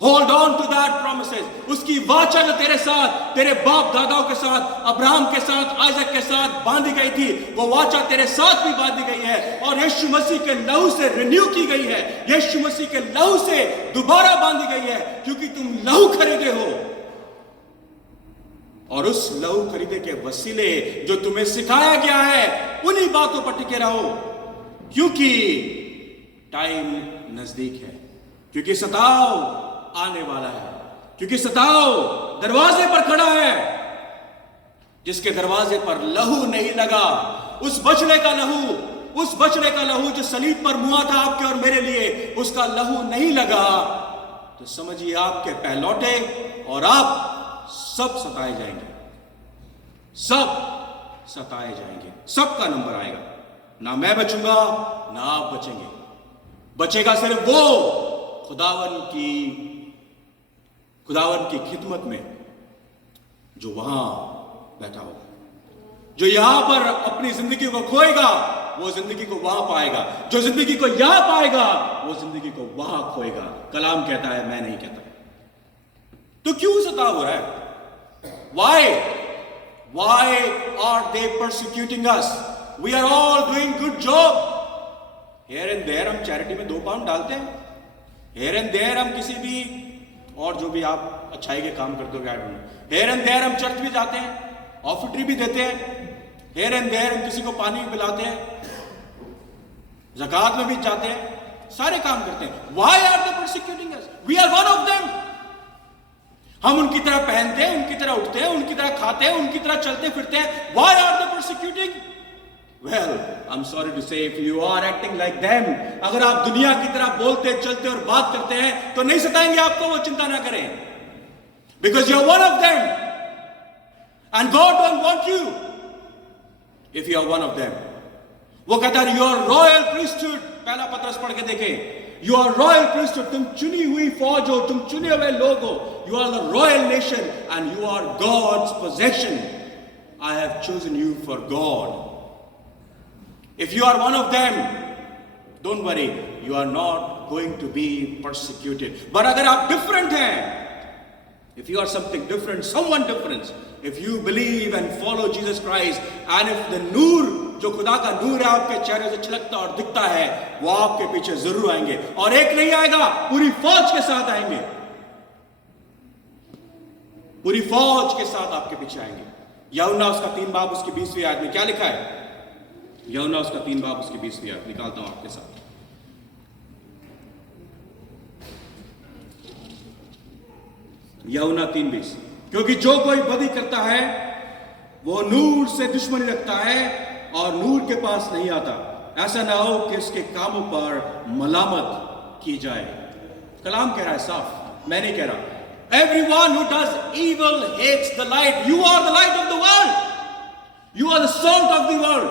Hold on to that promises. उसकी वाचा जो तेरे साथ, तेरे बाप दादाओं के साथ, अब्राहम के साथ, आइजक के साथ बांधी गई थी, वो वाचा तेरे साथ भी बांधी गई है और यीशु मसीह के लहू से रिन्यू की गई है. यीशु मसीह के लहू से दोबारा बांधी गई है, क्योंकि तुम लहू खरीदे हो. और उस लहू खरीदे के वसीले जो तुम्हें सिखाया गया है, उन्हीं बातों पर टिके रहो, क्योंकि टाइम नजदीक है, क्योंकि सताव आने वाला है, क्योंकि सताव दरवाजे पर खड़ा है. जिसके दरवाजे पर लहू नहीं लगा, उस बछड़े का लहू जो सलीब पर मुआ था आपके और मेरे लिए, उसका लहू नहीं लगा, तो समझिए आपके पहलौटे और आप सब सताए जाएंगे. सब सताए जाएंगे. सबका नंबर आएगा. ना मैं बचूंगा, ना आप बचेंगे. बचेगा सिर्फ वो खुदावन की खिदमत में जो वहां बैठा होगा. जो यहां पर अपनी जिंदगी को खोएगा वो जिंदगी को वहां पाएगा. जो जिंदगी को यहां पाएगा वो जिंदगी को वहां खोएगा. कलाम कहता है, मैं नहीं कहता. तो क्यों सताव हो रहा है? Why are they persecuting us? We are all doing good job. Here and there हम चैरिटी में 2 पाउंड डालते हैं. Here and there हम किसी भी और जो भी आप अच्छाई के काम करते हो, Here and there हम चर्च भी जाते हैं, ऑफिटरी भी देते हैं. Here and there हम किसी को पानी भी पिलाते हैं, ज़कात में भी जाते हैं, सारे काम करते हैं. Why are they persecuting us? We are one of them. हम उनकी तरह पहनते हैं, उनकी तरह उठते हैं, उनकी तरह खाते हैं, उनकी तरह चलते फिरते हैं. Why are they persecuting? Well, I'm sorry to say, if you are acting like them, अगर आप दुनिया की तरह बोलते, चलते और बात करते हैं तो नहीं सताएंगे आपको, वो चिंता ना करें. Because you're one of them. And God don't want you if you are one of them. वो कहता है, you are royal priesthood. पहला पत्रस पढ़ के देखें. You are royal priesthood. तुम चुनी हुई फौज हो, तुम चुने हुए लोग हो. You are the royal nation and you are God's possession. I have chosen you for God. If you are one of them, don't worry, you are not going to be persecuted. But अगर आप different हैं, if you are something different, someone different, if you believe and follow Jesus Christ, and if the नूर, जो खुदा का नूर है आपके चेहरे से छलकता और दिखता है, वो आपके पीछे जरूर आएंगे. और एक नहीं आएगा, पूरी फौज के साथ आएंगे. पूरी फौज के साथ आपके पीछे आएंगे. यूहन्ना उसका 3 बाब उसकी 20वीं आयत में क्या लिखा है? यूहन्ना उसका 3 बाब उसकी 20वीं आयत निकालता हूं आपके साथ. यूहन्ना 3:20. क्योंकि जो कोई बदी करता है वो नूर से दुश्मनी रखता है और नूर के पास नहीं आता, ऐसा ना हो कि उसके कामों पर मलामत की जाए. कलाम कह रहा है साफ, मैं नहीं कह रहा. Everyone who does evil hates the light. You are the light of the world. You are the salt of the world.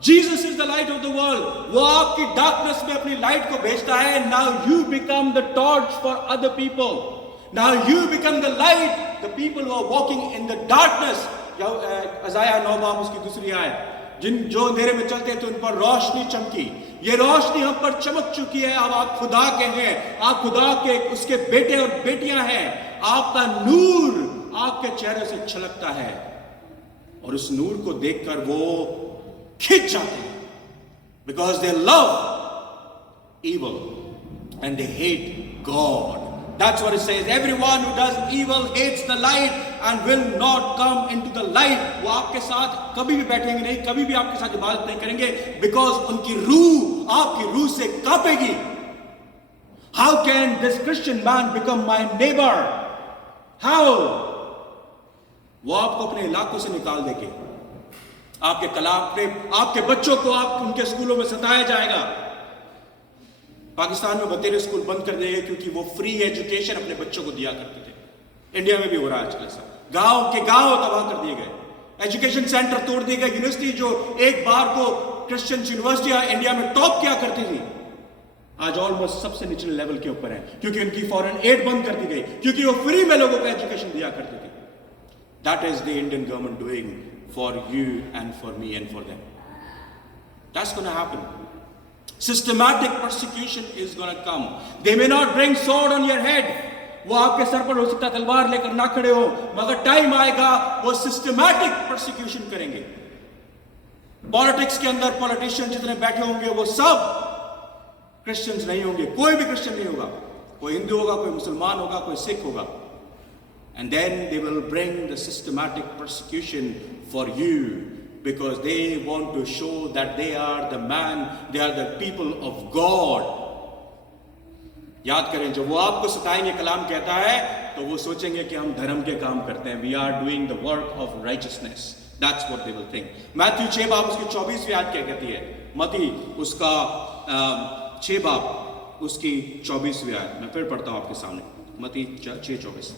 Jesus is the light of the world. वो आपकी darkness में अपनी light को भेजता है. Now you become the torch for other people. Now you become the light. The people who are walking in the darkness. अज़ाया 9 बाब उसकी 2री आयत. जो अंधेरे में चलते थे उन पर रोशनी चमकी. ये रोशनी हम पर चमक चुकी है. अब आप खुदा के हैं, आप खुदा के उसके बेटे और बेटियां हैं. आपका नूर आपके चेहरे से छलकता है और उस नूर को देखकर वो खिंच जाते हैं. Because they love evil and they hate God. That's what it says. Everyone who does evil hates the light and will not come into the light. वो आपके साथ कभी भी बैठेंगे नहीं, कभी भी आपके साथ इबादत नहीं करेंगे, because उनकी रूह आपकी रूह से कांपेगी. How can this Christian man become my neighbor? How? वो आपको अपने इलाकों से निकाल देंगे. आपके कलाम पे आपके बच्चों को आप उनके स्कूलों में सताया जाएगा. पाकिस्तान में बतेरे स्कूल बंद कर दिए क्योंकि वो फ्री एजुकेशन अपने बच्चों को दिया करते थे. इंडिया में भी हो रहा है आजकल ऐसा. गांव के गांव तबाह कर दिए गए, एजुकेशन सेंटर तोड़ दिए गए. यूनिवर्सिटी जो एक बार को क्रिश्चियन यूनिवर्सिटियां इंडिया में टॉप किया करती थी, आज ऑलमोस्ट सबसे निचले लेवल के ऊपर है क्योंकि उनकी फॉरेन एड बंद कर दी गई, क्योंकि वो फ्री में लोगों को एजुकेशन दिया करती थी. That is the Indian government doing for you and for me and for them. That's going to happen. Systematic persecution is going to come. They may not bring sword on your head. वो आपके sir पर हो सकता है तलवार लेकर ना खड़े हो, मगर टाइम आएगा वो सिस्टमैटिक परसिक्यूशन करेंगे. पॉलिटिक्स के अंदर पॉलिटिशियन जितने बैठे होंगे वो सब क्रिश्चियंस नहीं होंगे. कोई भी क्रिश्चियन नहीं होगा. कोई हिंदू होगा, कोई मुसलमान होगा, कोई सिख होगा. And then they will bring the systematic persecution for you because they want to show that they are the man, they are the people of God. याद करें, जब वो आपको सताएंगे, कलाम कहता है, तो वो सोचेंगे कि हम धर्म के काम करते हैं. We are doing the work of righteousness. That's what they will think. Matthew 6 बाब उसकी 24वीं आयत क्या कहती है? मती उसका 6 बाब उसकी 24वीं आयत मैं फिर पढ़ता हूं आपके सामने. मती 6:24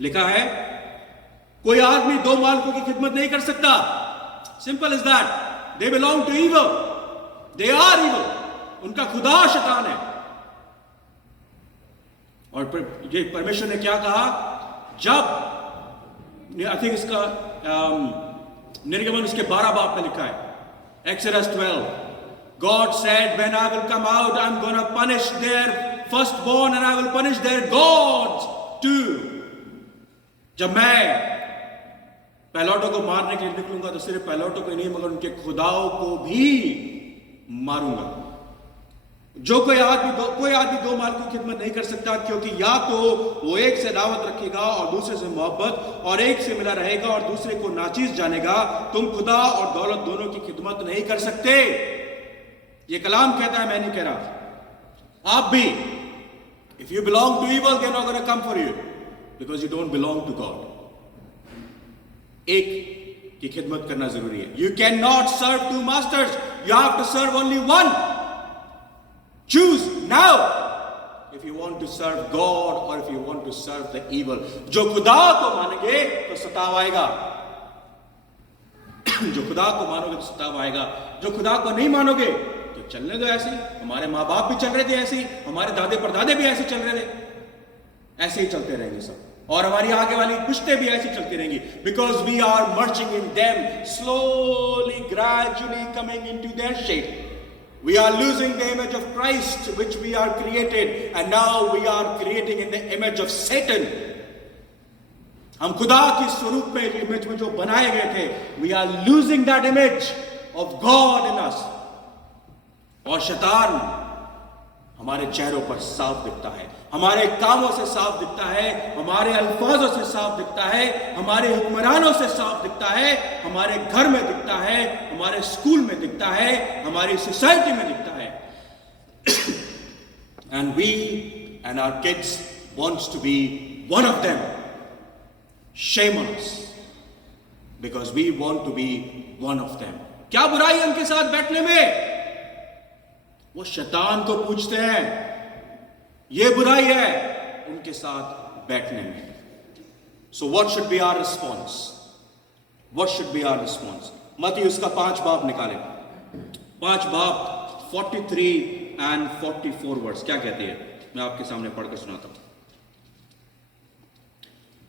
लिखा है, कोई आदमी 2 मालिकों की खिदमत नहीं कर सकता. Simple is that. They belong to evil. They are evil. उनका खुदा शैतान है. और फिर ये परमेश्वर ने क्या कहा? जब आई थिंक इसका निर्गमन उसके 12 बाब में लिखा है, Exodus 12. God said, when I will come out, I'm going to punish their firstborn and I will punish their gods too. जब मैं पहलौटों को मारने के लिए निकलूंगा तो सिर्फ पहलौटों को नहीं मगर उनके खुदाओं को भी मारूंगा. जो कोई आदमी 2 मालिकों की खिदमत नहीं कर सकता, क्योंकि या तो वो एक से दावत रखेगा और दूसरे से मोहब्बत, और एक से मिला रहेगा और दूसरे को नाचीज जानेगा. तुम खुदा और दौलत दोनों की खिदमत नहीं कर सकते. ये कलाम कहता है, मैं नहीं कह रहा. आप भी If you belong to evil, they're not going to come for you because you don't belong to God. एक की खिदमत करना जरूरी है. You cannot serve two masters. You have to serve only one. Choose now if you want to serve God or if you want to serve the evil. जो खुदा को मानेंगे तो सताव आएगा. जो खुदा को मानोगे तो सताव आएगा. जो खुदा को नहीं मानोगे तो चलने दो ऐसे. हमारे माँ बाप भी चल रहे थे ऐसे ही, हमारे दादे परदादे भी ऐसे चल रहे थे, ऐसे ही चलते रहेंगे सब, और हमारी आगे वाली पुश्तें भी ऐसी चलती रहेंगी. Because we are merging in them, slowly gradually coming into their shape. We are losing the image of Christ which we are created, and now we are creating in the image of Satan. हम खुदा की स्वरूप में, image में जो बनाए गए थे, we are losing that image of God in us. और शैतान हमारे चेहरों पर साफ दिखता है, हमारे कामों से साफ दिखता है, हमारे अल्फाजों से साफ दिखता है, हमारे हुक्मरानों से साफ दिखता है, हमारे घर में दिखता है, हमारे स्कूल में दिखता है, हमारी सोसाइटी में दिखता है. And we and our kids wants to be one of them. Shame on us because we want to be one of them. क्या बुराई है उनके साथ बैठने में? वो शैतान को पूछते हैं, ये बुराई है उनके साथ बैठने में. So what should be our response? What should be our response? मत्ती उसका 5 बाब निकाले. 5 बाब 43 and 44 वर्ड्स क्या कहते हैं, मैं आपके सामने पढ़कर सुनाता हूं.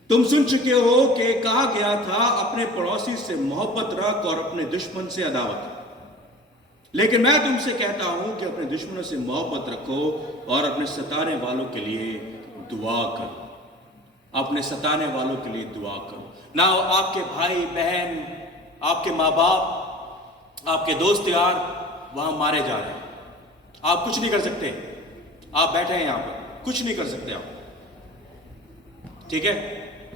तुम सुन चुके हो कि कहा गया था, अपने पड़ोसी से मोहब्बत रख और अपने दुश्मन से अदावत. लेकिन मैं तुमसे कहता हूं कि अपने दुश्मनों से मोहब्बत रखो और अपने सताने वालों के लिए दुआ करो. अपने सताने वालों के लिए दुआ करो. ना आपके भाई बहन, आपके माँ बाप, आपके दोस्त यार वहां मारे जा रहे हैं, आप कुछ नहीं कर सकते. आप बैठे हैं यहां पर, कुछ नहीं कर सकते आप, ठीक है.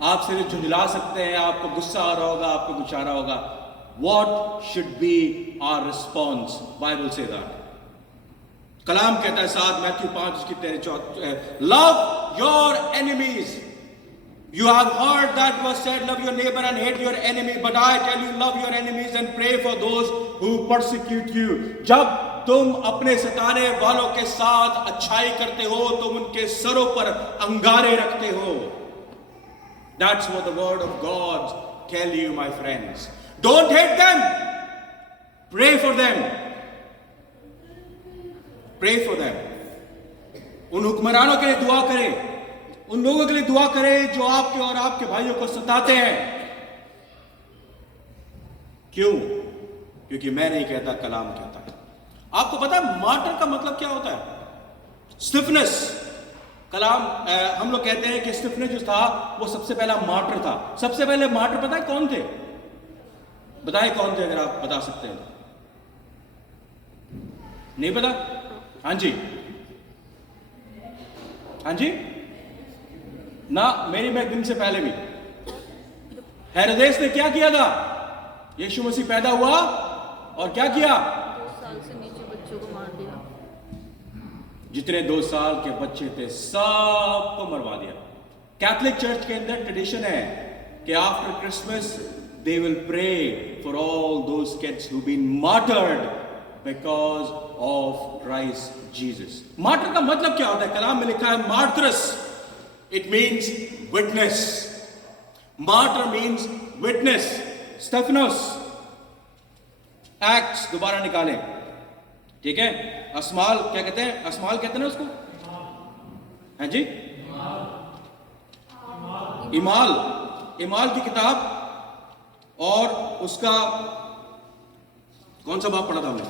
आप सिर्फ झुंझला सकते हैं, आपको गुस्सा आ रहा होगा, आपको कुछ आ रहा होगा. What should be our response? Bible says that. कलाम कहता है 7 मैथ्यू 5 उसकी 13, love your enemies. You have heard that was said, love your neighbor and hate your enemy. But I tell you, love your enemies and pray for those who persecute you. जब तुम अपने सताने वालों के साथ अच्छाई करते हो, तुम उनके सरों पर अंगारे रखते हो. That's what the word of God tell you, my friends. Don't hate them. Pray for them. Pray for them. उन हुक्मरानों के लिए दुआ करें, उन लोगों के लिए दुआ करें जो आपके और आपके भाइयों को सताते हैं. क्यों? क्योंकि मैं नहीं कहता, कलाम कहता है. आपको पता है मार्टर का मतलब क्या होता है? स्टिफनेस. कलाम हम लोग कहते हैं कि स्टिफनेस जो था वो सबसे पहला मार्टर था. सबसे पहले मार्टर पता है कौन थे? बताएं कौन थे, अगर आप बता सकते हैं. नहीं पता? हाँ जी, हाँ जी ना, मेरी मैं दिन से पहले भी. हेरोदेस ने क्या किया था? यीशु मसीह पैदा हुआ और क्या किया? 2 साल से नीचे बच्चों को मार दिया. जितने 2 साल के बच्चे थे सबको मरवा दिया. कैथोलिक चर्च के अंदर ट्रेडिशन है कि after Christmas they will pray for all those kids who've been martyred because of Christ Jesus. Martyr का मतलब क्या होता है? कलाम में लिखा है martyrus. It means witness. Martyr means witness. Stephanos. Acts दोबारा निकालें, ठीक है. अस्माल क्या कहते हैं? अस्माल कहते हैं ना उसको, हैं जी? इमाल. इमाल की किताब और उसका कौन सा बाब पढ़ा था हमने?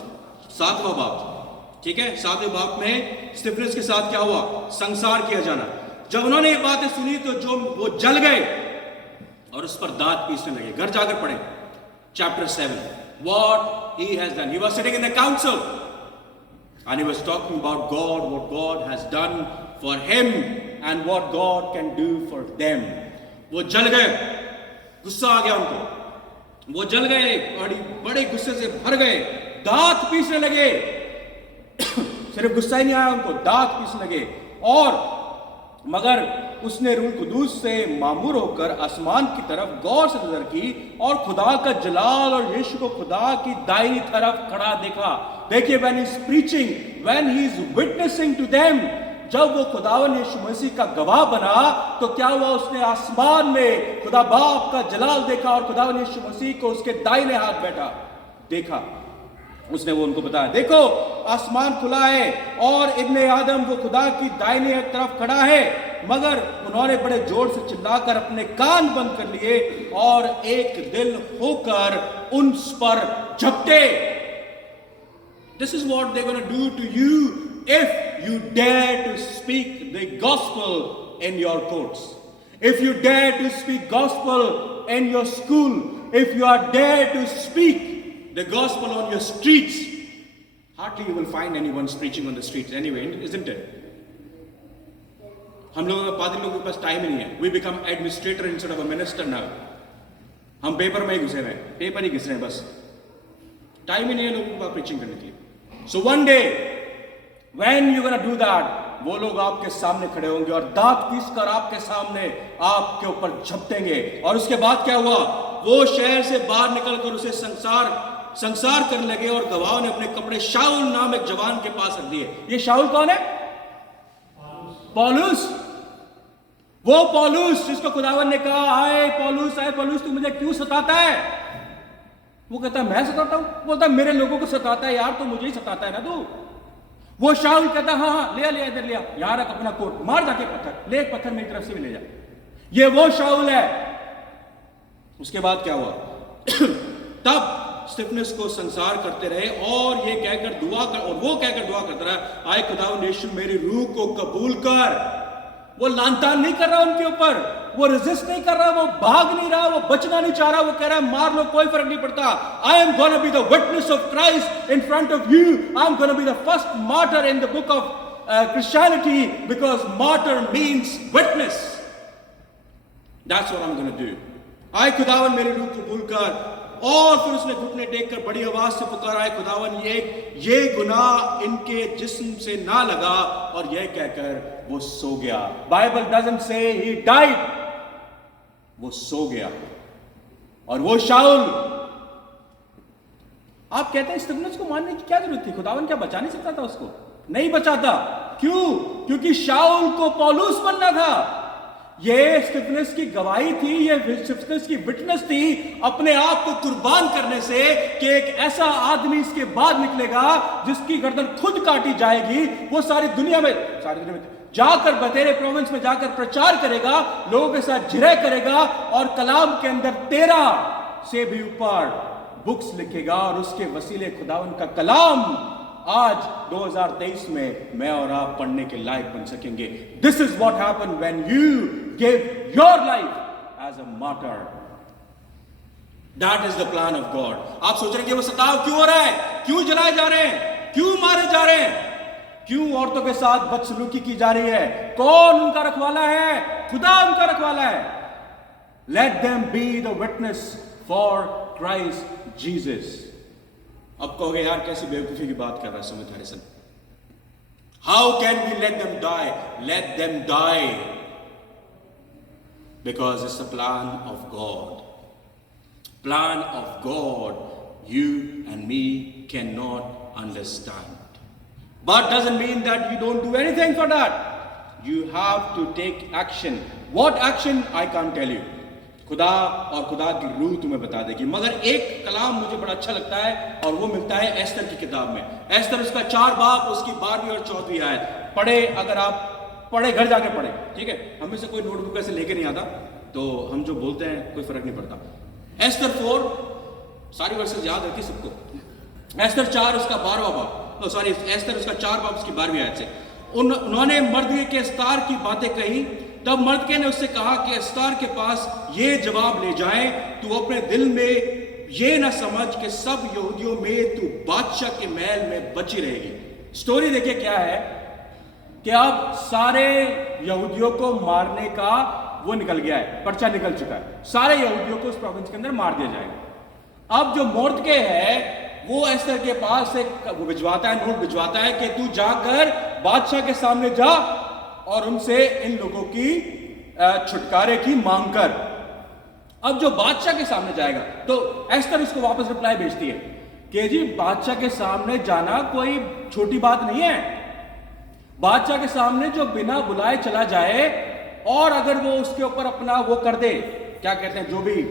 7वां बाब, ठीक है. 7वें बाब में स्टिफनस के साथ क्या हुआ? संसार किया जाना. जब उन्होंने ये बातें सुनी तो जो वो जल गए और उस पर दांत पीसने लगे. घर जाकर पढ़ें chapter 7. What he has done. He was sitting in the council and he was talking about God, what God has done for him and what God can do for them. वो जल गए, गुस्सा आ गया उनको. वो जल गए, बड़े गुस्से से भर गए, दांत पीसने लगे. सिर्फ गुस्सा ही नहीं आया उनको, दांत पीसने लगे. और मगर उसने रूह कुदूस से मामूर होकर आसमान की तरफ गौर से नजर की और खुदा का जलाल और यीशु को खुदा की दाहिनी तरफ खड़ा देखा। देखिए, when he is preaching, when he is witnessing to them, जब वो खुदावन यीशु मसीह का गवाह बना तो क्या हुआ, उसने आसमान में खुदा बाप का जलाल देखा और खुदावन यीशु मसीह को उसके दाहिने हाथ बैठा देखा। उसने वो उनको बताया, देखो आसमान खुला है और इब्ने आदम वो खुदा की दाहिने तरफ खड़ा है। मगर उन्होंने बड़े जोर से चिल्लाकर अपने कान बंद कर लिए और एक दिल होकर उन पर झपटे। This is what they're going to do to you if you dare to speak the gospel in your courts. If you dare to speak gospel in your school, if you are dare to speak the gospel on your streets, hardly you will find anyone preaching on the streets anyway, isn't it? हम लोगों का पादरी लोगों के पास time ही नहीं है. We become administrator instead of a minister now. हम paper में ही घुसे हुए हैं, पेपर ही घिस रहे हैं बस. टाइम ही नहीं है लोगों के पास प्रीचिंग करने के लिए. So one day when you gonna do that, वो लोग आपके सामने खड़े होंगे और दांत पीसकर आपके सामने आपके ऊपर झपटेंगे. और उसके बाद क्या हुआ, वो शहर से बाहर निकलकर उसे संसार करने लगे और गवाहों ने अपने कपड़े शाऊल नाम एक जवान के पास रख दिए. ये शाऊल कौन है? पौलुस. वो पौलुस जिसको खुदावन ने कहा, आए पौलुस तू मुझे क्यों सताता है? वो कहता है मैं सताता हूं? बोलता मेरे लोगों को सताता है यार, तो मुझे ही सताता है ना तू. वो शाऊल कहता हाँ ले इधर लिया, यार रख अपना कोट, मार जाके पत्थर, ले एक पत्थर मेरी तरफ से भी ले जा. ये वो शाऊल है. उसके बाद क्या हुआ तब स्टिफनस को संसार करते रहे और वो कहकर दुआ करता रहा, आए खुदावंद यीशु मेरी रूह को कबूल कर. वो लानतान नहीं कर रहा उनके ऊपर, वो रेजिस्ट नहीं कर रहा, वो भाग नहीं रहा, वो बचना नहीं चाह रहा. वो कह रहा है मार लो कोई फर्क नहीं पड़ता. I am gonna be the witness of Christ in front of you. I am gonna be the first martyr in the book of Christianity because martyr means witness. That's what I am gonna do. आए खुदावन मेरी रूह कबूल कर. और फिर उसने घुटने टेक कर बड़ी आवाज से पुकारा, है खुदावन ये गुनाह इनके जिस्म से ना लगा. और यह कहकर वो सो गया. Bible doesn't say he died, वो सो गया. और वो शाऊल, आप कहते हैं स्तिफनस को मारने की क्या जरूरत थी? खुदावन क्या बचा नहीं सकता था उसको? नहीं बचाता. क्यों? क्योंकि शाऊल को पौलुस बनना था. ये स्तिफनस की गवाही थी, ये स्तिफनस की विटनेस थी अपने आप को कुर्बान करने से कि एक ऐसा आदमी इसके बाद निकलेगा जिसकी गर्दन खुद काटी जाएगी. वो सारी दुनिया में जाकर बतेरे प्रोविंस में जाकर प्रचार करेगा, लोगों के साथ जिरह करेगा और कलाम के अंदर 13 से भी ऊपर बुक्स लिखेगा और उसके वसीले खुदावन का कलाम आज 2023 में मैं और आप पढ़ने के लायक बन सकेंगे. This is what happen when you give your life as a martyr. That is the plan of God. आप सोच रहे हैं कि वो सताव क्यों हो रहा है, क्यों जलाए जा रहे हैं, क्यों मारे जा रहे हैं, क्यों औरतों के साथ बदसलूकी की जा रही है? कौन उनका रखवाला है? खुदा उनका रखवाला है. Let them be the witness for Christ Jesus. अब कहोगे यार कैसी बेवकूफी की बात कर रहा है Sumit Harrison. How can we let them die? Let them die because it's the plan of God. Plan of God you and me cannot understand, but doesn't mean that you don't do anything for that. You have to take action. What action? I can't tell you. खुदा और खुदा की रूह तुम्हें बता देगी. मगर एक कलाम मुझे बड़ा अच्छा लगता है और वो मिलता है एस्तर की किताब में. एस्तर उसका 4 बाब उसकी 12वीं और 14वीं आयत पढ़े. अगर आप पढ़े घर जाके पढ़े, ठीक है. हमें से कोई नोटबुक ऐसे लेके नहीं आता तो हम जो बोलते हैं कोई फर्क नहीं पड़ता. एस्तर 4 सारी वर्सेस याद रहती सबको. एस्तर 4 उसका 12वां बाब, सॉरी एस्तर उसका 4 बाब उसकी 12वीं आयत से उन्होंने मर्दके के अस्तार की बातें कही. तब मर्दके ने उससे कहा कि अस्तार के पास ये जवाब ले जाएं, तू अपने दिल में ये ना समझ कि सब यहूदियों में तू बादशाह के महल में बची रहेगी. स्टोरी देखिए क्या है कि अब सारे यहूदियों को मारने का वो निकल गया है, पर्चा निकल चुका है. सारे यहूदियों को उस प्रोविंस के अंदर मार दिया जाएगा. अब जो मोर्दके है वो एस्तर के पास एक भिजवाता है, नोट भिजवाता है कि तू जाकर बादशाह के सामने जा اور ان سے ان لوگوں کی چھٹکارے کی مانگ کر. اب جو بادشاہ کے سامنے جائے گا تو ایستر اس کو واپس رپلائی بھیجتی ہے کہ جی بادشاہ کے سامنے جانا کوئی چھوٹی بات نہیں ہے. بادشاہ کے سامنے جو بنا بلائے چلا جائے اور اگر وہ اس کے اوپر اپنا وہ کر دے, کیا کہتے ہیں, جو بھی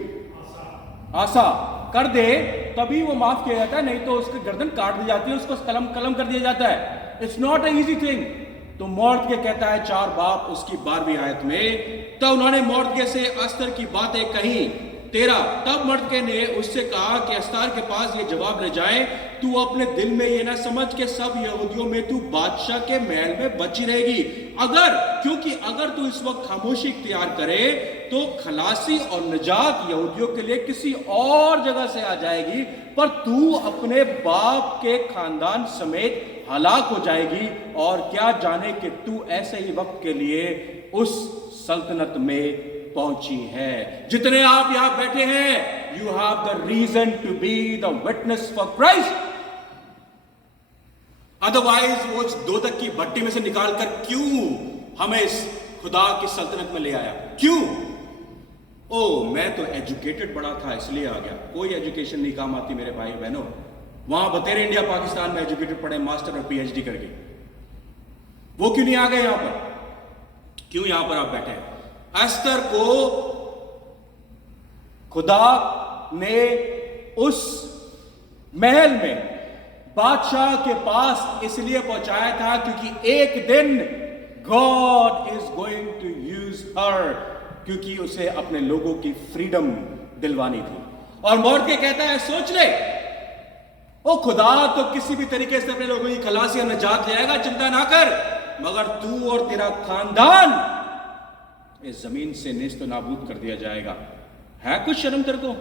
آسا کر دے, تبھی وہ معاف کیا جاتا ہے, نہیں تو اس کی گردن کاٹ دی جاتی ہے, اس کو قلم کر دیا جاتا ہے. It's not a easy thing. تو موردکے کہتا ہے 4 باب اس کی 12ویں آیت میں, تو انہوں نے موردکے سے استر کی باتیں کہیں. 13 تب مردکے نے اس سے کہا کہ استار کے پاس یہ جواب لے جائے, تو اپنے دل میں یہ نہ سمجھ کہ سب یہودیوں میں تو بادشاہ کے محل میں بچی رہے گی, کیونکہ اگر تو اس وقت خاموشی اختیار کرے تو خلاصی اور نجات یہودیوں کے لیے کسی اور جگہ سے آ جائے گی, پر تو اپنے باپ کے خاندان سمیت ہلاک ہو جائے گی. اور کیا جانے کہ تو ایسے ہی وقت کے لیے اس سلطنت میں پہنچی ہے. جتنے آپ یہاں بیٹھے ہیں, you have the reason to be the witness for Christ. Otherwise وہ دوزخ کی بھٹی میں سے نکال کر کیوں ہمیں اس خدا کی سلطنت میں لے آیا؟ کیوں؟ میں تو ایجوکیٹڈ بڑا تھا اس لیے آ گیا. کوئی ایجوکیشن نہیں کام آتی میرے بھائی بہنوں. وہاں بطیر انڈیا پاکستان میں ایجوکیٹڈ پڑھے, ماسٹر اور پی ایچ ڈی کر کے, وہ کیوں نہیں آ گئے یہاں پر؟ کیوں یہاں پر آپ بیٹھے ہیں؟ استر کو خدا نے اس محل میں بادشاہ کے پاس اس لیے پہنچایا تھا کیونکہ ایک دن God is going to use her, کیونکہ اسے اپنے لوگوں کی فریڈم دلوانی تھی. اور موردکے کہتا ہے سوچ لے, خدا تو کسی بھی طریقے سے اپنے لوگوں کی خلاصی اور نجات لے آئے گا, چنتا نہ کر, مگر تو اور تیرا خاندان اس زمین سے نیست و نابود کر دیا جائے گا. ہے کچھ شرم تیرے کو؟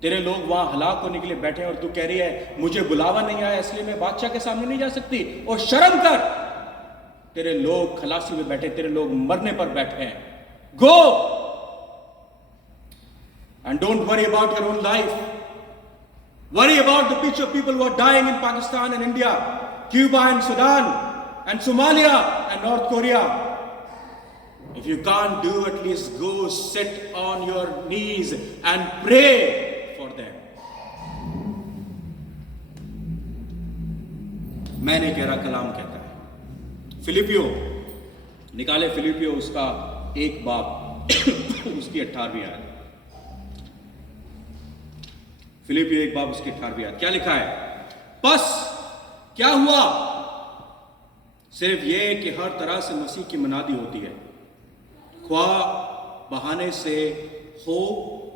تیرے لوگ وہاں ہلاک ہونے کے لیے بیٹھے ہیں اور تو کہہ رہی ہے مجھے بلاوا نہیں آیا اس لیے میں بادشاہ کے سامنے نہیں جا سکتی. اور شرم کر, تیرے لوگ خلاصی میں بیٹھے, تیرے لوگ مرنے پر بیٹھے ہیں. Go and don't worry about your own life. Worry about the picture of people who are dying in Pakistan and India, Cuba and Sudan and Somalia and North Korea. If you can't do, at least go sit on your knees and pray for them. میں نے کہہ رہا, کلام کہتا ہے. فلیپیو نکالے, فلیپیو اس کا 1 باب اس کی 18ویں آیت. فلیپیو 1 باب اس کی 18ویں آیت. کیا لکھا ہے؟ پس کیا ہوا؟ صرف یہ کہ ہر طرح سے مسیح کی منادی ہوتی ہے, خواہ بہانے سے ہو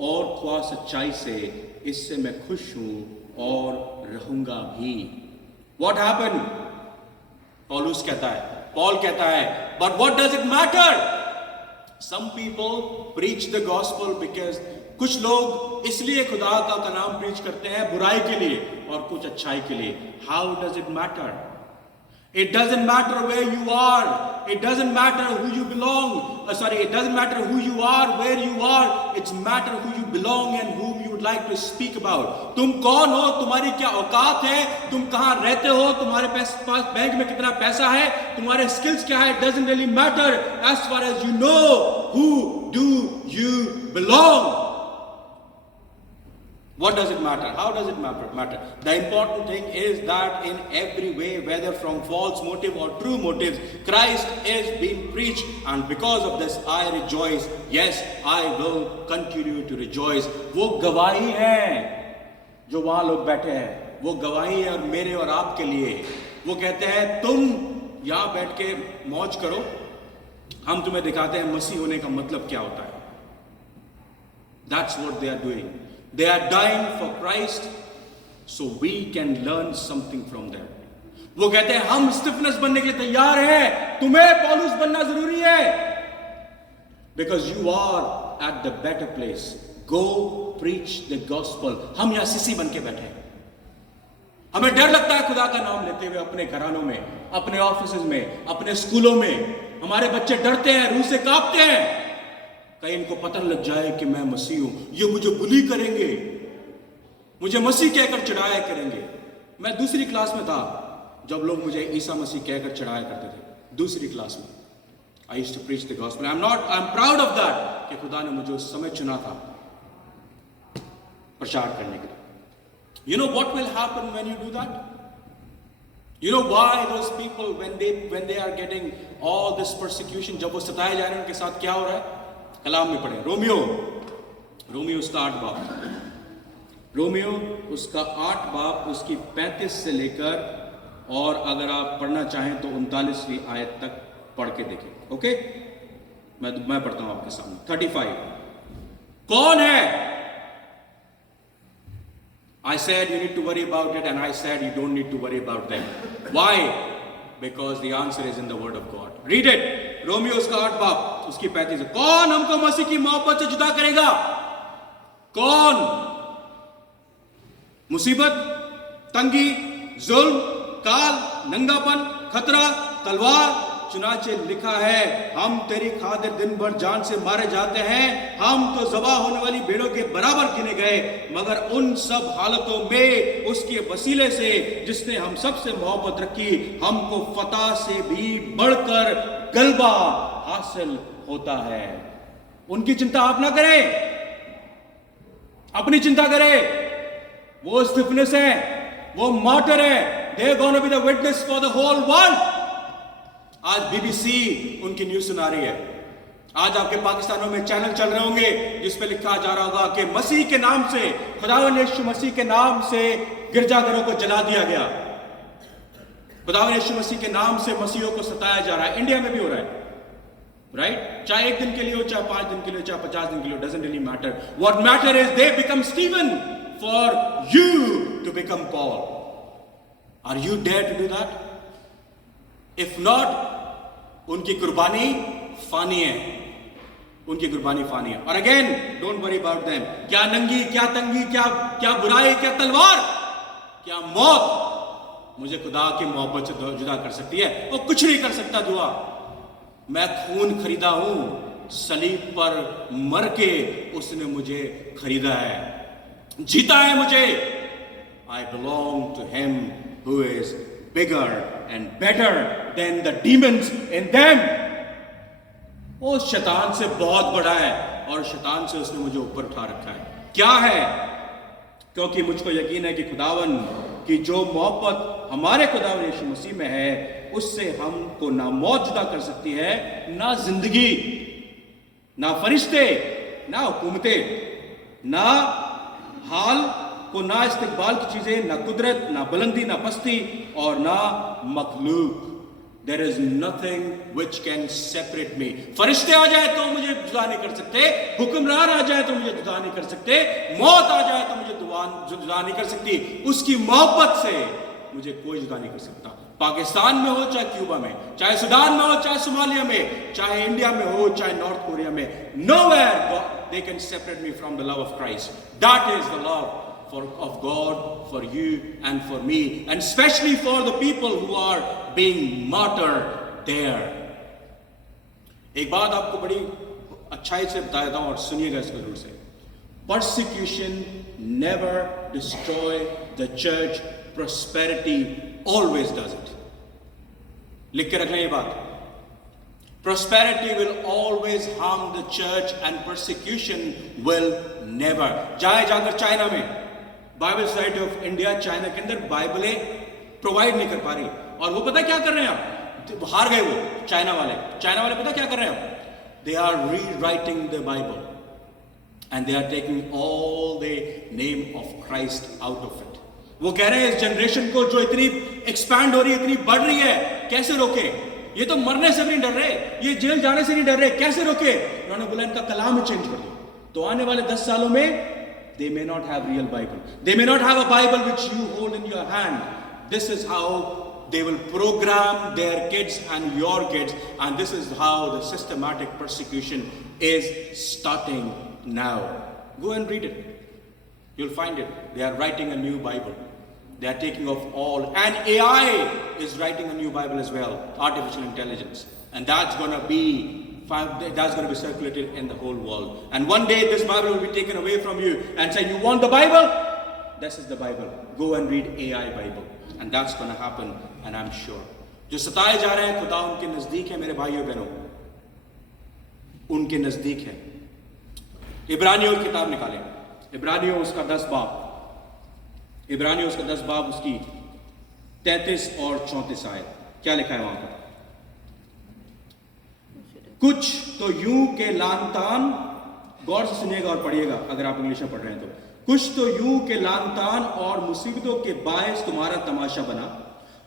اور خواہ سچائی سے, اس سے میں خوش ہوں اور رہوں گا بھی. What happened? پولس کہتا ہے, پال کہتا ہے, but what does it matter? Some people preach the gospel because کچھ لوگ اس لیے خدا کا کلام پریچ کرتے ہیں برائی کے لیے اور کچھ اچھائی کے لیے. How does it matter? It doesn't matter where you are. It doesn't matter who you belong. It doesn't matter who you are, where you are. It's matter who you belong and whom you would like to speak about. تم کون ہو, تمہاری کیا اوقات ہے, تم کہاں رہتے ہو, تمہارے پاس بینک میں کتنا پیسہ ہے, تمہارے سکلز کیا ہے. It doesn't really matter as far as you know who do you belong. What does it matter? How does it matter? The important thing is that in every way, whether from false motive or true motives, Christ is being preached, and because of this I rejoice. Yes, I will continue to rejoice. وہ گواہی ہے جو وہاں لوگ بیٹھے ہیں, وہ گواہی ہے اور میرے اور آپ کے لیے. وہ کہتے ہیں تم یہاں بیٹھ کے موج کرو, ہم تمہیں دکھاتے ہیں مسیح ہونے کا مطلب کیا ہوتا ہے. That's what they are doing. They are dying for Christ so we can learn something from them. وہ کہتے ہیں ہم اسٹیفنس بننے کے لیے تیار ہیں, تمہیں پولس بننا ضروری ہے. Because you are at the better place. Go preach the gospel. ہم یہاں سیسی بن کے بیٹھے ہیں. ہمیں ڈر لگتا ہے خدا کا نام لیتے ہوئے اپنے گھرانوں میں, اپنے آفیسز میں, اپنے اسکولوں میں. ہمارے بچے ڈرتے ہیں, روح سے کانپتے ہیں, کہیں ان کو پتہ لگ جائے کہ میں مسیح ہوں, یہ مجھے بلی کریں گے, مجھے مسیح کہہ کر چڑھایا کریں گے. میں دوسری کلاس میں تھا جب لوگ مجھے عیسیٰ مسیح کہہ کر چڑھایا کرتے تھے. दूसरी क्लास में I used to preach the gospel. I am proud of that कि खुदा ने मुझे उस समय चुना था प्रचार करने के लिए. You know what will happen when you do that? You know why those people when they are getting all this persecution, जब वो सताए जा रहे हैं, उनके साथ क्या हो रहा है? कलाम में पढ़ें. रोमियो उसका 8 बाब, रोमियो उसका 8 बाब उसकी 35 से लेकर, और अगर आप पढ़ना चाहें तो 39वीं आयत तक पढ़ के देखें. ओके, मैं पढ़ता हूं आपके सामने. 35. कौन है? I said you need to worry about it, and I said you don't need to worry about them. Why? Because the answer is in the word of God. Read it. Romeo उसका 8 बाब उसकी 35. कौन हमको मसीह की मोहब्बत से जुदा करेगा? कौन? मुसीबत, तंगी, जुल्म, काल, नंगापन, खतरा, तलवार. चुनाचे लिखा है, हम तेरी खातिर दिन भर जान से मारे जाते हैं, हम तो ज़बा होने वाली भेड़ों के बराबर गिने गए. मगर उन सब हालतों में उसके वसीले से जिसने हम सब से मोहब्बत रखी, हमको फतह से भी बढ़कर गलबा हासिल होता है. उनकी चिंता आप ना करें, अपनी चिंता करें. वो स्टिफनेस है, वो मार्टर है. They are going to be the witness for the whole world. आज BBC उनकी न्यूज सुना रही है. आज आपके पाकिस्तानों में चैनल चल रहे होंगे जिस पे लिखा जा रहा होगा कि मसीह के नाम से, खुदावंद यीशु मसीह के नाम से गिरजाघरों को जला दिया गया. खुदावंद यीशु मसीह के नाम से मसीहों को सताया जा रहा है. इंडिया में भी हो रहा है, राइट? चाहे 1 दिन के लिए हो, चाहे 5 दिन के लिए हो, चाहे 50 दिन के लिए हो, doesn't really matter. What matter is they become Steven for you to become Paul. Are you dare to do that? If not, उनकी कुर्बानी फानी है, उनकी कुर्बानी फानी है. और again, don't worry about them. क्या नंगी, क्या तंगी, क्या बुराई, क्या तलवार, क्या मौत मुझे खुदा की मोहब्बत से जुदा कर सकती है? वो कुछ नहीं कर सकता. दुआ, मैं खून खरीदा हूं, सलीब पर मर के उसने मुझे खरीदा है, जीता है मुझे. I belong to him who is bigger and better than the demons in them. वो शैतान से बहुत बड़ा है और शैतान से उसने मुझे ऊपर उठा रखा है. क्या है? क्योंकि मुझको यकीन है कि खुदावन की जो मोहब्बत हमारे खुदावन यीशु मसीह में है, उससे हमको ना मौत जुदा कर सकती है, ना जिंदगी, ना फरिश्ते, ना हुकूमतें, ना हाल को, ना इस्तिकबाल की चीजें, ना कुदरत, ना बुलंदी, ना पस्ती, और ना मखलूक. There is nothing which can separate me. फरिश्ते आ जाए तो मुझे जुदा नहीं कर सकते, हुक्मरान आ जाए तो मुझे जुदा नहीं कर सकते, मौत आ जाए तो मुझे जुदा नहीं कर सकती. उसकी मोहब्बत से मुझे कोई जुदा नहीं कर सकता. पाकिस्तान में हो, चाहे क्यूबा में, चाहे सूडान में हो, चाहे सोमालिया में, चाहे इंडिया में हो, चाहे नॉर्थ कोरिया में. Nowhere they can separate me from the love of Christ. That is the love of God for you and for me, and especially for the people who are being martyred there. एक बात आपको बड़ी अच्छाई से बताता हूं और सुनिएगा इसको जरूर से. Persecution never destroy the church. Prosperity always does it. लिख के रख लें ये बात. Prosperity will always harm the church and persecution will never. जाकर चाइना में Bible society of India, China के अंदर बाइबलें प्रोवाइड नहीं कर पा रही, और वो पता क्या कर रहे हैं आप? हार गए वो चाइना वाले पता क्या कर रहे हैं? They are rewriting the Bible and they are taking all the name of Christ out of it. वो कह रहे हैं इस जनरेशन को जो इतनी एक्सपैंड हो रही है, इतनी बढ़ रही है, कैसे रोके? ये तो मरने से भी नहीं डर रहे, ये जेल जाने से नहीं डर रहे, कैसे रोके? उन्होंने बोला इनका कलाम चेंज कर दो. तो आने वाले 10 सालों में they may not have real Bible. They may not have a Bible which you hold in your hand. This is how they will program their kids and your kids, and this is how the systematic persecution is starting now. Go and read it. You'll find it. They are writing a new Bible. They are taking off all, and AI is writing a new Bible as well, artificial intelligence, and that's going to be circulated in the whole world. And one day this Bible will be taken away from you and say, you want the Bible? This is the Bible. Go and read AI Bible. And that's going to happen, and I'm sure. जो सताए जा रहे हैं, खुदा उनके नजदीक है मेरे भाइयों बहनों, उनके नजदीक है। इब्रानियों की किताब निकालें, इब्रानियों उसका 10 बाब, इब्रानियों उसका 10 बाब, उसकी 33 और 34 आयत। क्या लिखा है वहां पर? कुछ तो यूं के लानतान, गौर से सुनिएगा और पढ़िएगा अगर आप इंग्लिश में पढ़ रहे हैं तो, कुछ तो यूं के लानतान और मुसीबतों के बायस तुम्हारा तमाशा बना,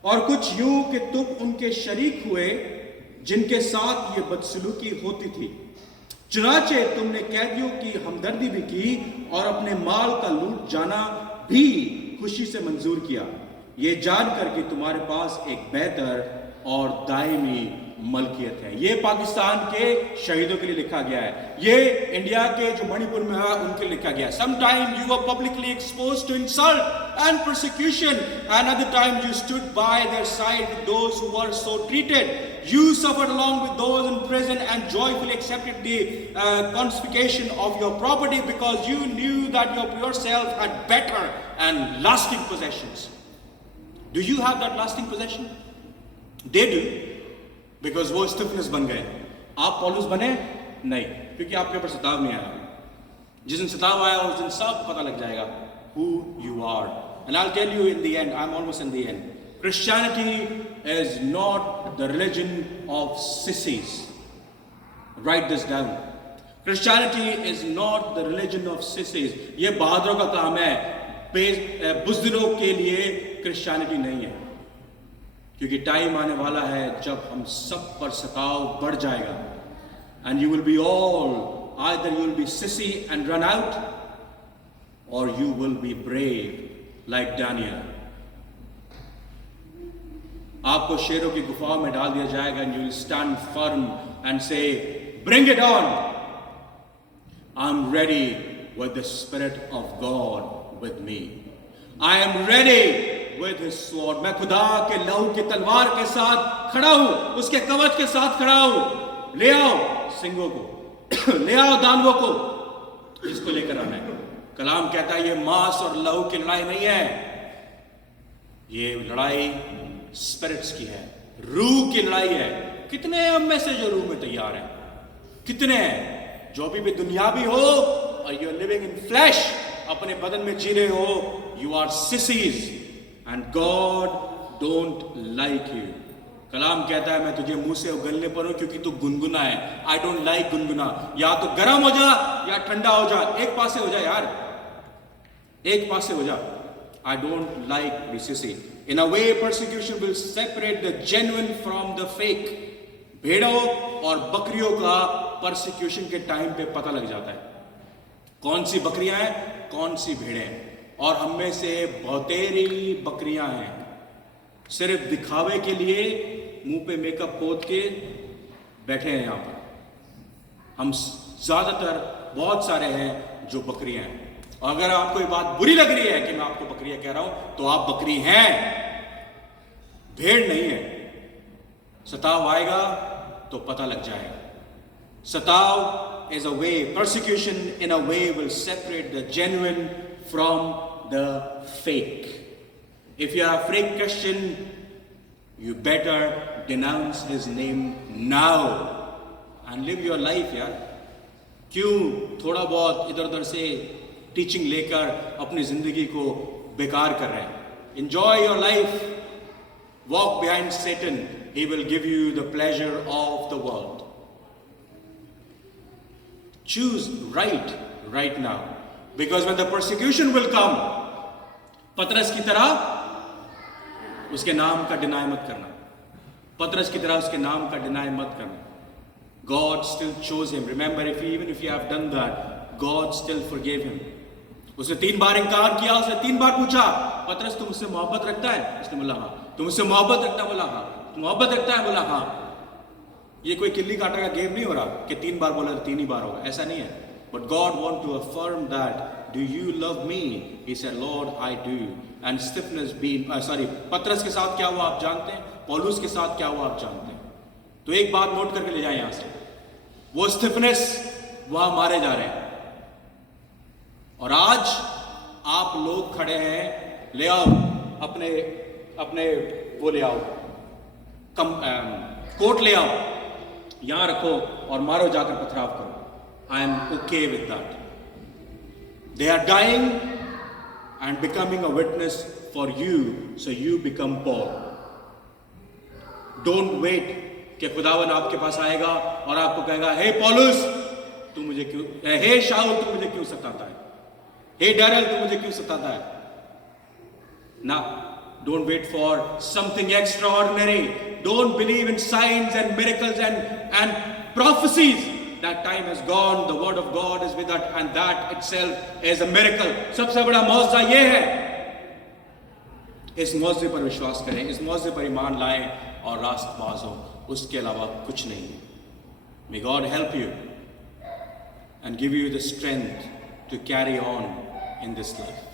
और कुछ यूं कि तुम उनके शरीक हुए जिनके साथ ये बदसलूकी होती थी। चुनाचे तुमने कैदियों की हमदर्दी भी की और अपने माल का लूट जाना भी खुशी से मंजूर किया, ये जानकर कि तुम्हारे पास एक बेहतर और दायमी मलकियत है। ये पाकिस्तान के शहीदों के लिए लिखा गया है, ये इंडिया के जो मणिपुर में है उनके लिए लिखा गया है। Sometime you were publicly exposed to insult and persecution, and other times you stood by their side with those who were so treated. You suffered along with those in prison and joyfully accepted the confiscation of your property because you knew that yourself had better and lasting possessions. Do you have that lasting possession? They do. Because वो stiffness बन गए। आप पौलुस बने नहीं, क्योंकि आपके ऊपर सताव नहीं आया। जिस दिन सताव आया उस दिन सब पता लग जाएगा who you are. And I'll tell you in the end, I'm almost in the end. Christianity is not the religion of sissies. Write this down. Christianity is not the religion of sissies. ये बहादुरों का काम है, बुज़दिलों के लिए Christianity नहीं है। क्योंकि time आने वाला है जब हम सब पर सताव बढ़ जाएगा, and you will be all, either you will be sissy and run out, or you will be brave like Daniel. आपको शेरों की गुफा में डाल दिया जाएगा, and you will stand firm and say, bring it on. I'm ready with the Spirit of God with me. I am ready with his sword. मैं खुदा के लहू की तलवार के साथ खड़ा हूं, उसके कवच के साथ खड़ा हूं। ले आओ सिंगों को, ले आओ दानवों को, इसको लेकर आना है। कलाम कहता है ये मांस और लहू की लड़ाई नहीं है, ये लड़ाई स्पिरिट्स की है, रूह की लड़ाई है। कितने हम में से जो रूह में तैयार हैं? कितने हैं जो भी दुनियावी हो और you are living in flesh, अपने बदन में जी रहे हो? You are sissies and God don't like you. कलाम कहता है मैं तुझे मुंह से उगलने पर हूं क्योंकि तू गुनगुना है। I don't like गुनगुना। या तो गर्म हो जा या ठंडा हो जा, एक पासे हो जा यार, एक पासे हो जा। I don't like the sissy. In a way, persecution will separate the genuine from the fake. भेड़ों और बकरियों का persecution के टाइम पे पता लग जाता है कौन सी बकरियां हैं, कौन सी भेड़ें हैं। और हम में से बहुतेरी बकरियां हैं, सिर्फ दिखावे के लिए मुंह पे मेकअप पोत के बैठे हैं यहाँ पर। हम ज्यादातर बहुत सारे हैं जो बकरियां हैं। और अगर आपको ये बात बुरी लग रही है कि मैं आपको बकरियां कह रहा हूं, तो आप बकरी हैं, भेड़ नहीं है। सताव आएगा तो पता लग जाएगा। सताव is a way, persecution in a way will separate the genuine from the fake. If you are a fake Christian, you better denounce his name now and live your life यार। क्यों थोड़ा बहुत इधर उधर से टीचिंग लेकर अपनी जिंदगी को बेकार कर रहे हैं? Enjoy your life. Walk behind Satan. He will give you the pleasure of the world. Choose right now. Because when the persecution will come, पतरस की तरह उसके नाम का डिनाई मत करना। पतरस की तरह उसके नाम का डिनाई मत करना। God still chose him. Remember, even if you have done that, God still forgave him. उसने 3 बार इनकार किया, उसने 3 बार पूछा, पतरस तुम मुझसे मोहब्बत रखता है? उसने बोला हाँ। तुम मुझसे मोहब्बत रखता है? बोला हाँ। तुम मोहब्बत रखता है? बोला हाँ। ये कोई किल्ली काटा का गेम नहीं हो रहा कि 3 बार बोला तो 3 ही बार होगा, ऐसा नहीं है। But God want to affirm that, do you love me? He said, Lord, I do. And stiffness being, पतरस के साथ क्या हुआ आप जानते हैं, पौलुस के साथ क्या हुआ आप जानते हैं। तो एक बात नोट करके ले जाए यहां से, वो स्टिफनेस वहां मारे जा रहे हैं, और आज आप लोग खड़े हैं, ले आओ अपने वो ले आओ, कोट ले आओ, यहां रखो और मारो जाकर पथराव करो. I am okay with that. They are dying and becoming a witness for you, so you become Paul. Don't wait कि खुदावन आपके पास आएगा और आपको कहेगा, हे पौलुस तू मुझे क्यों, हे शाऊल तू मुझे क्यों सताता है, हे डैरेल तू मुझे क्यों सताता है. ना, don't wait for something extraordinary. Don't believe in signs and miracles and prophecies. That time has gone. The word of God is with us, and that itself is a miracle. सबसे बड़ा मौजज़ा ये है. इस मौजज़े पर विश्वास करें, इस मौजज़े पर ईमान लाएं और रास्तबाज हो. उसके अलावा कुछ नहीं. May God help you and give you the strength to carry on in this life.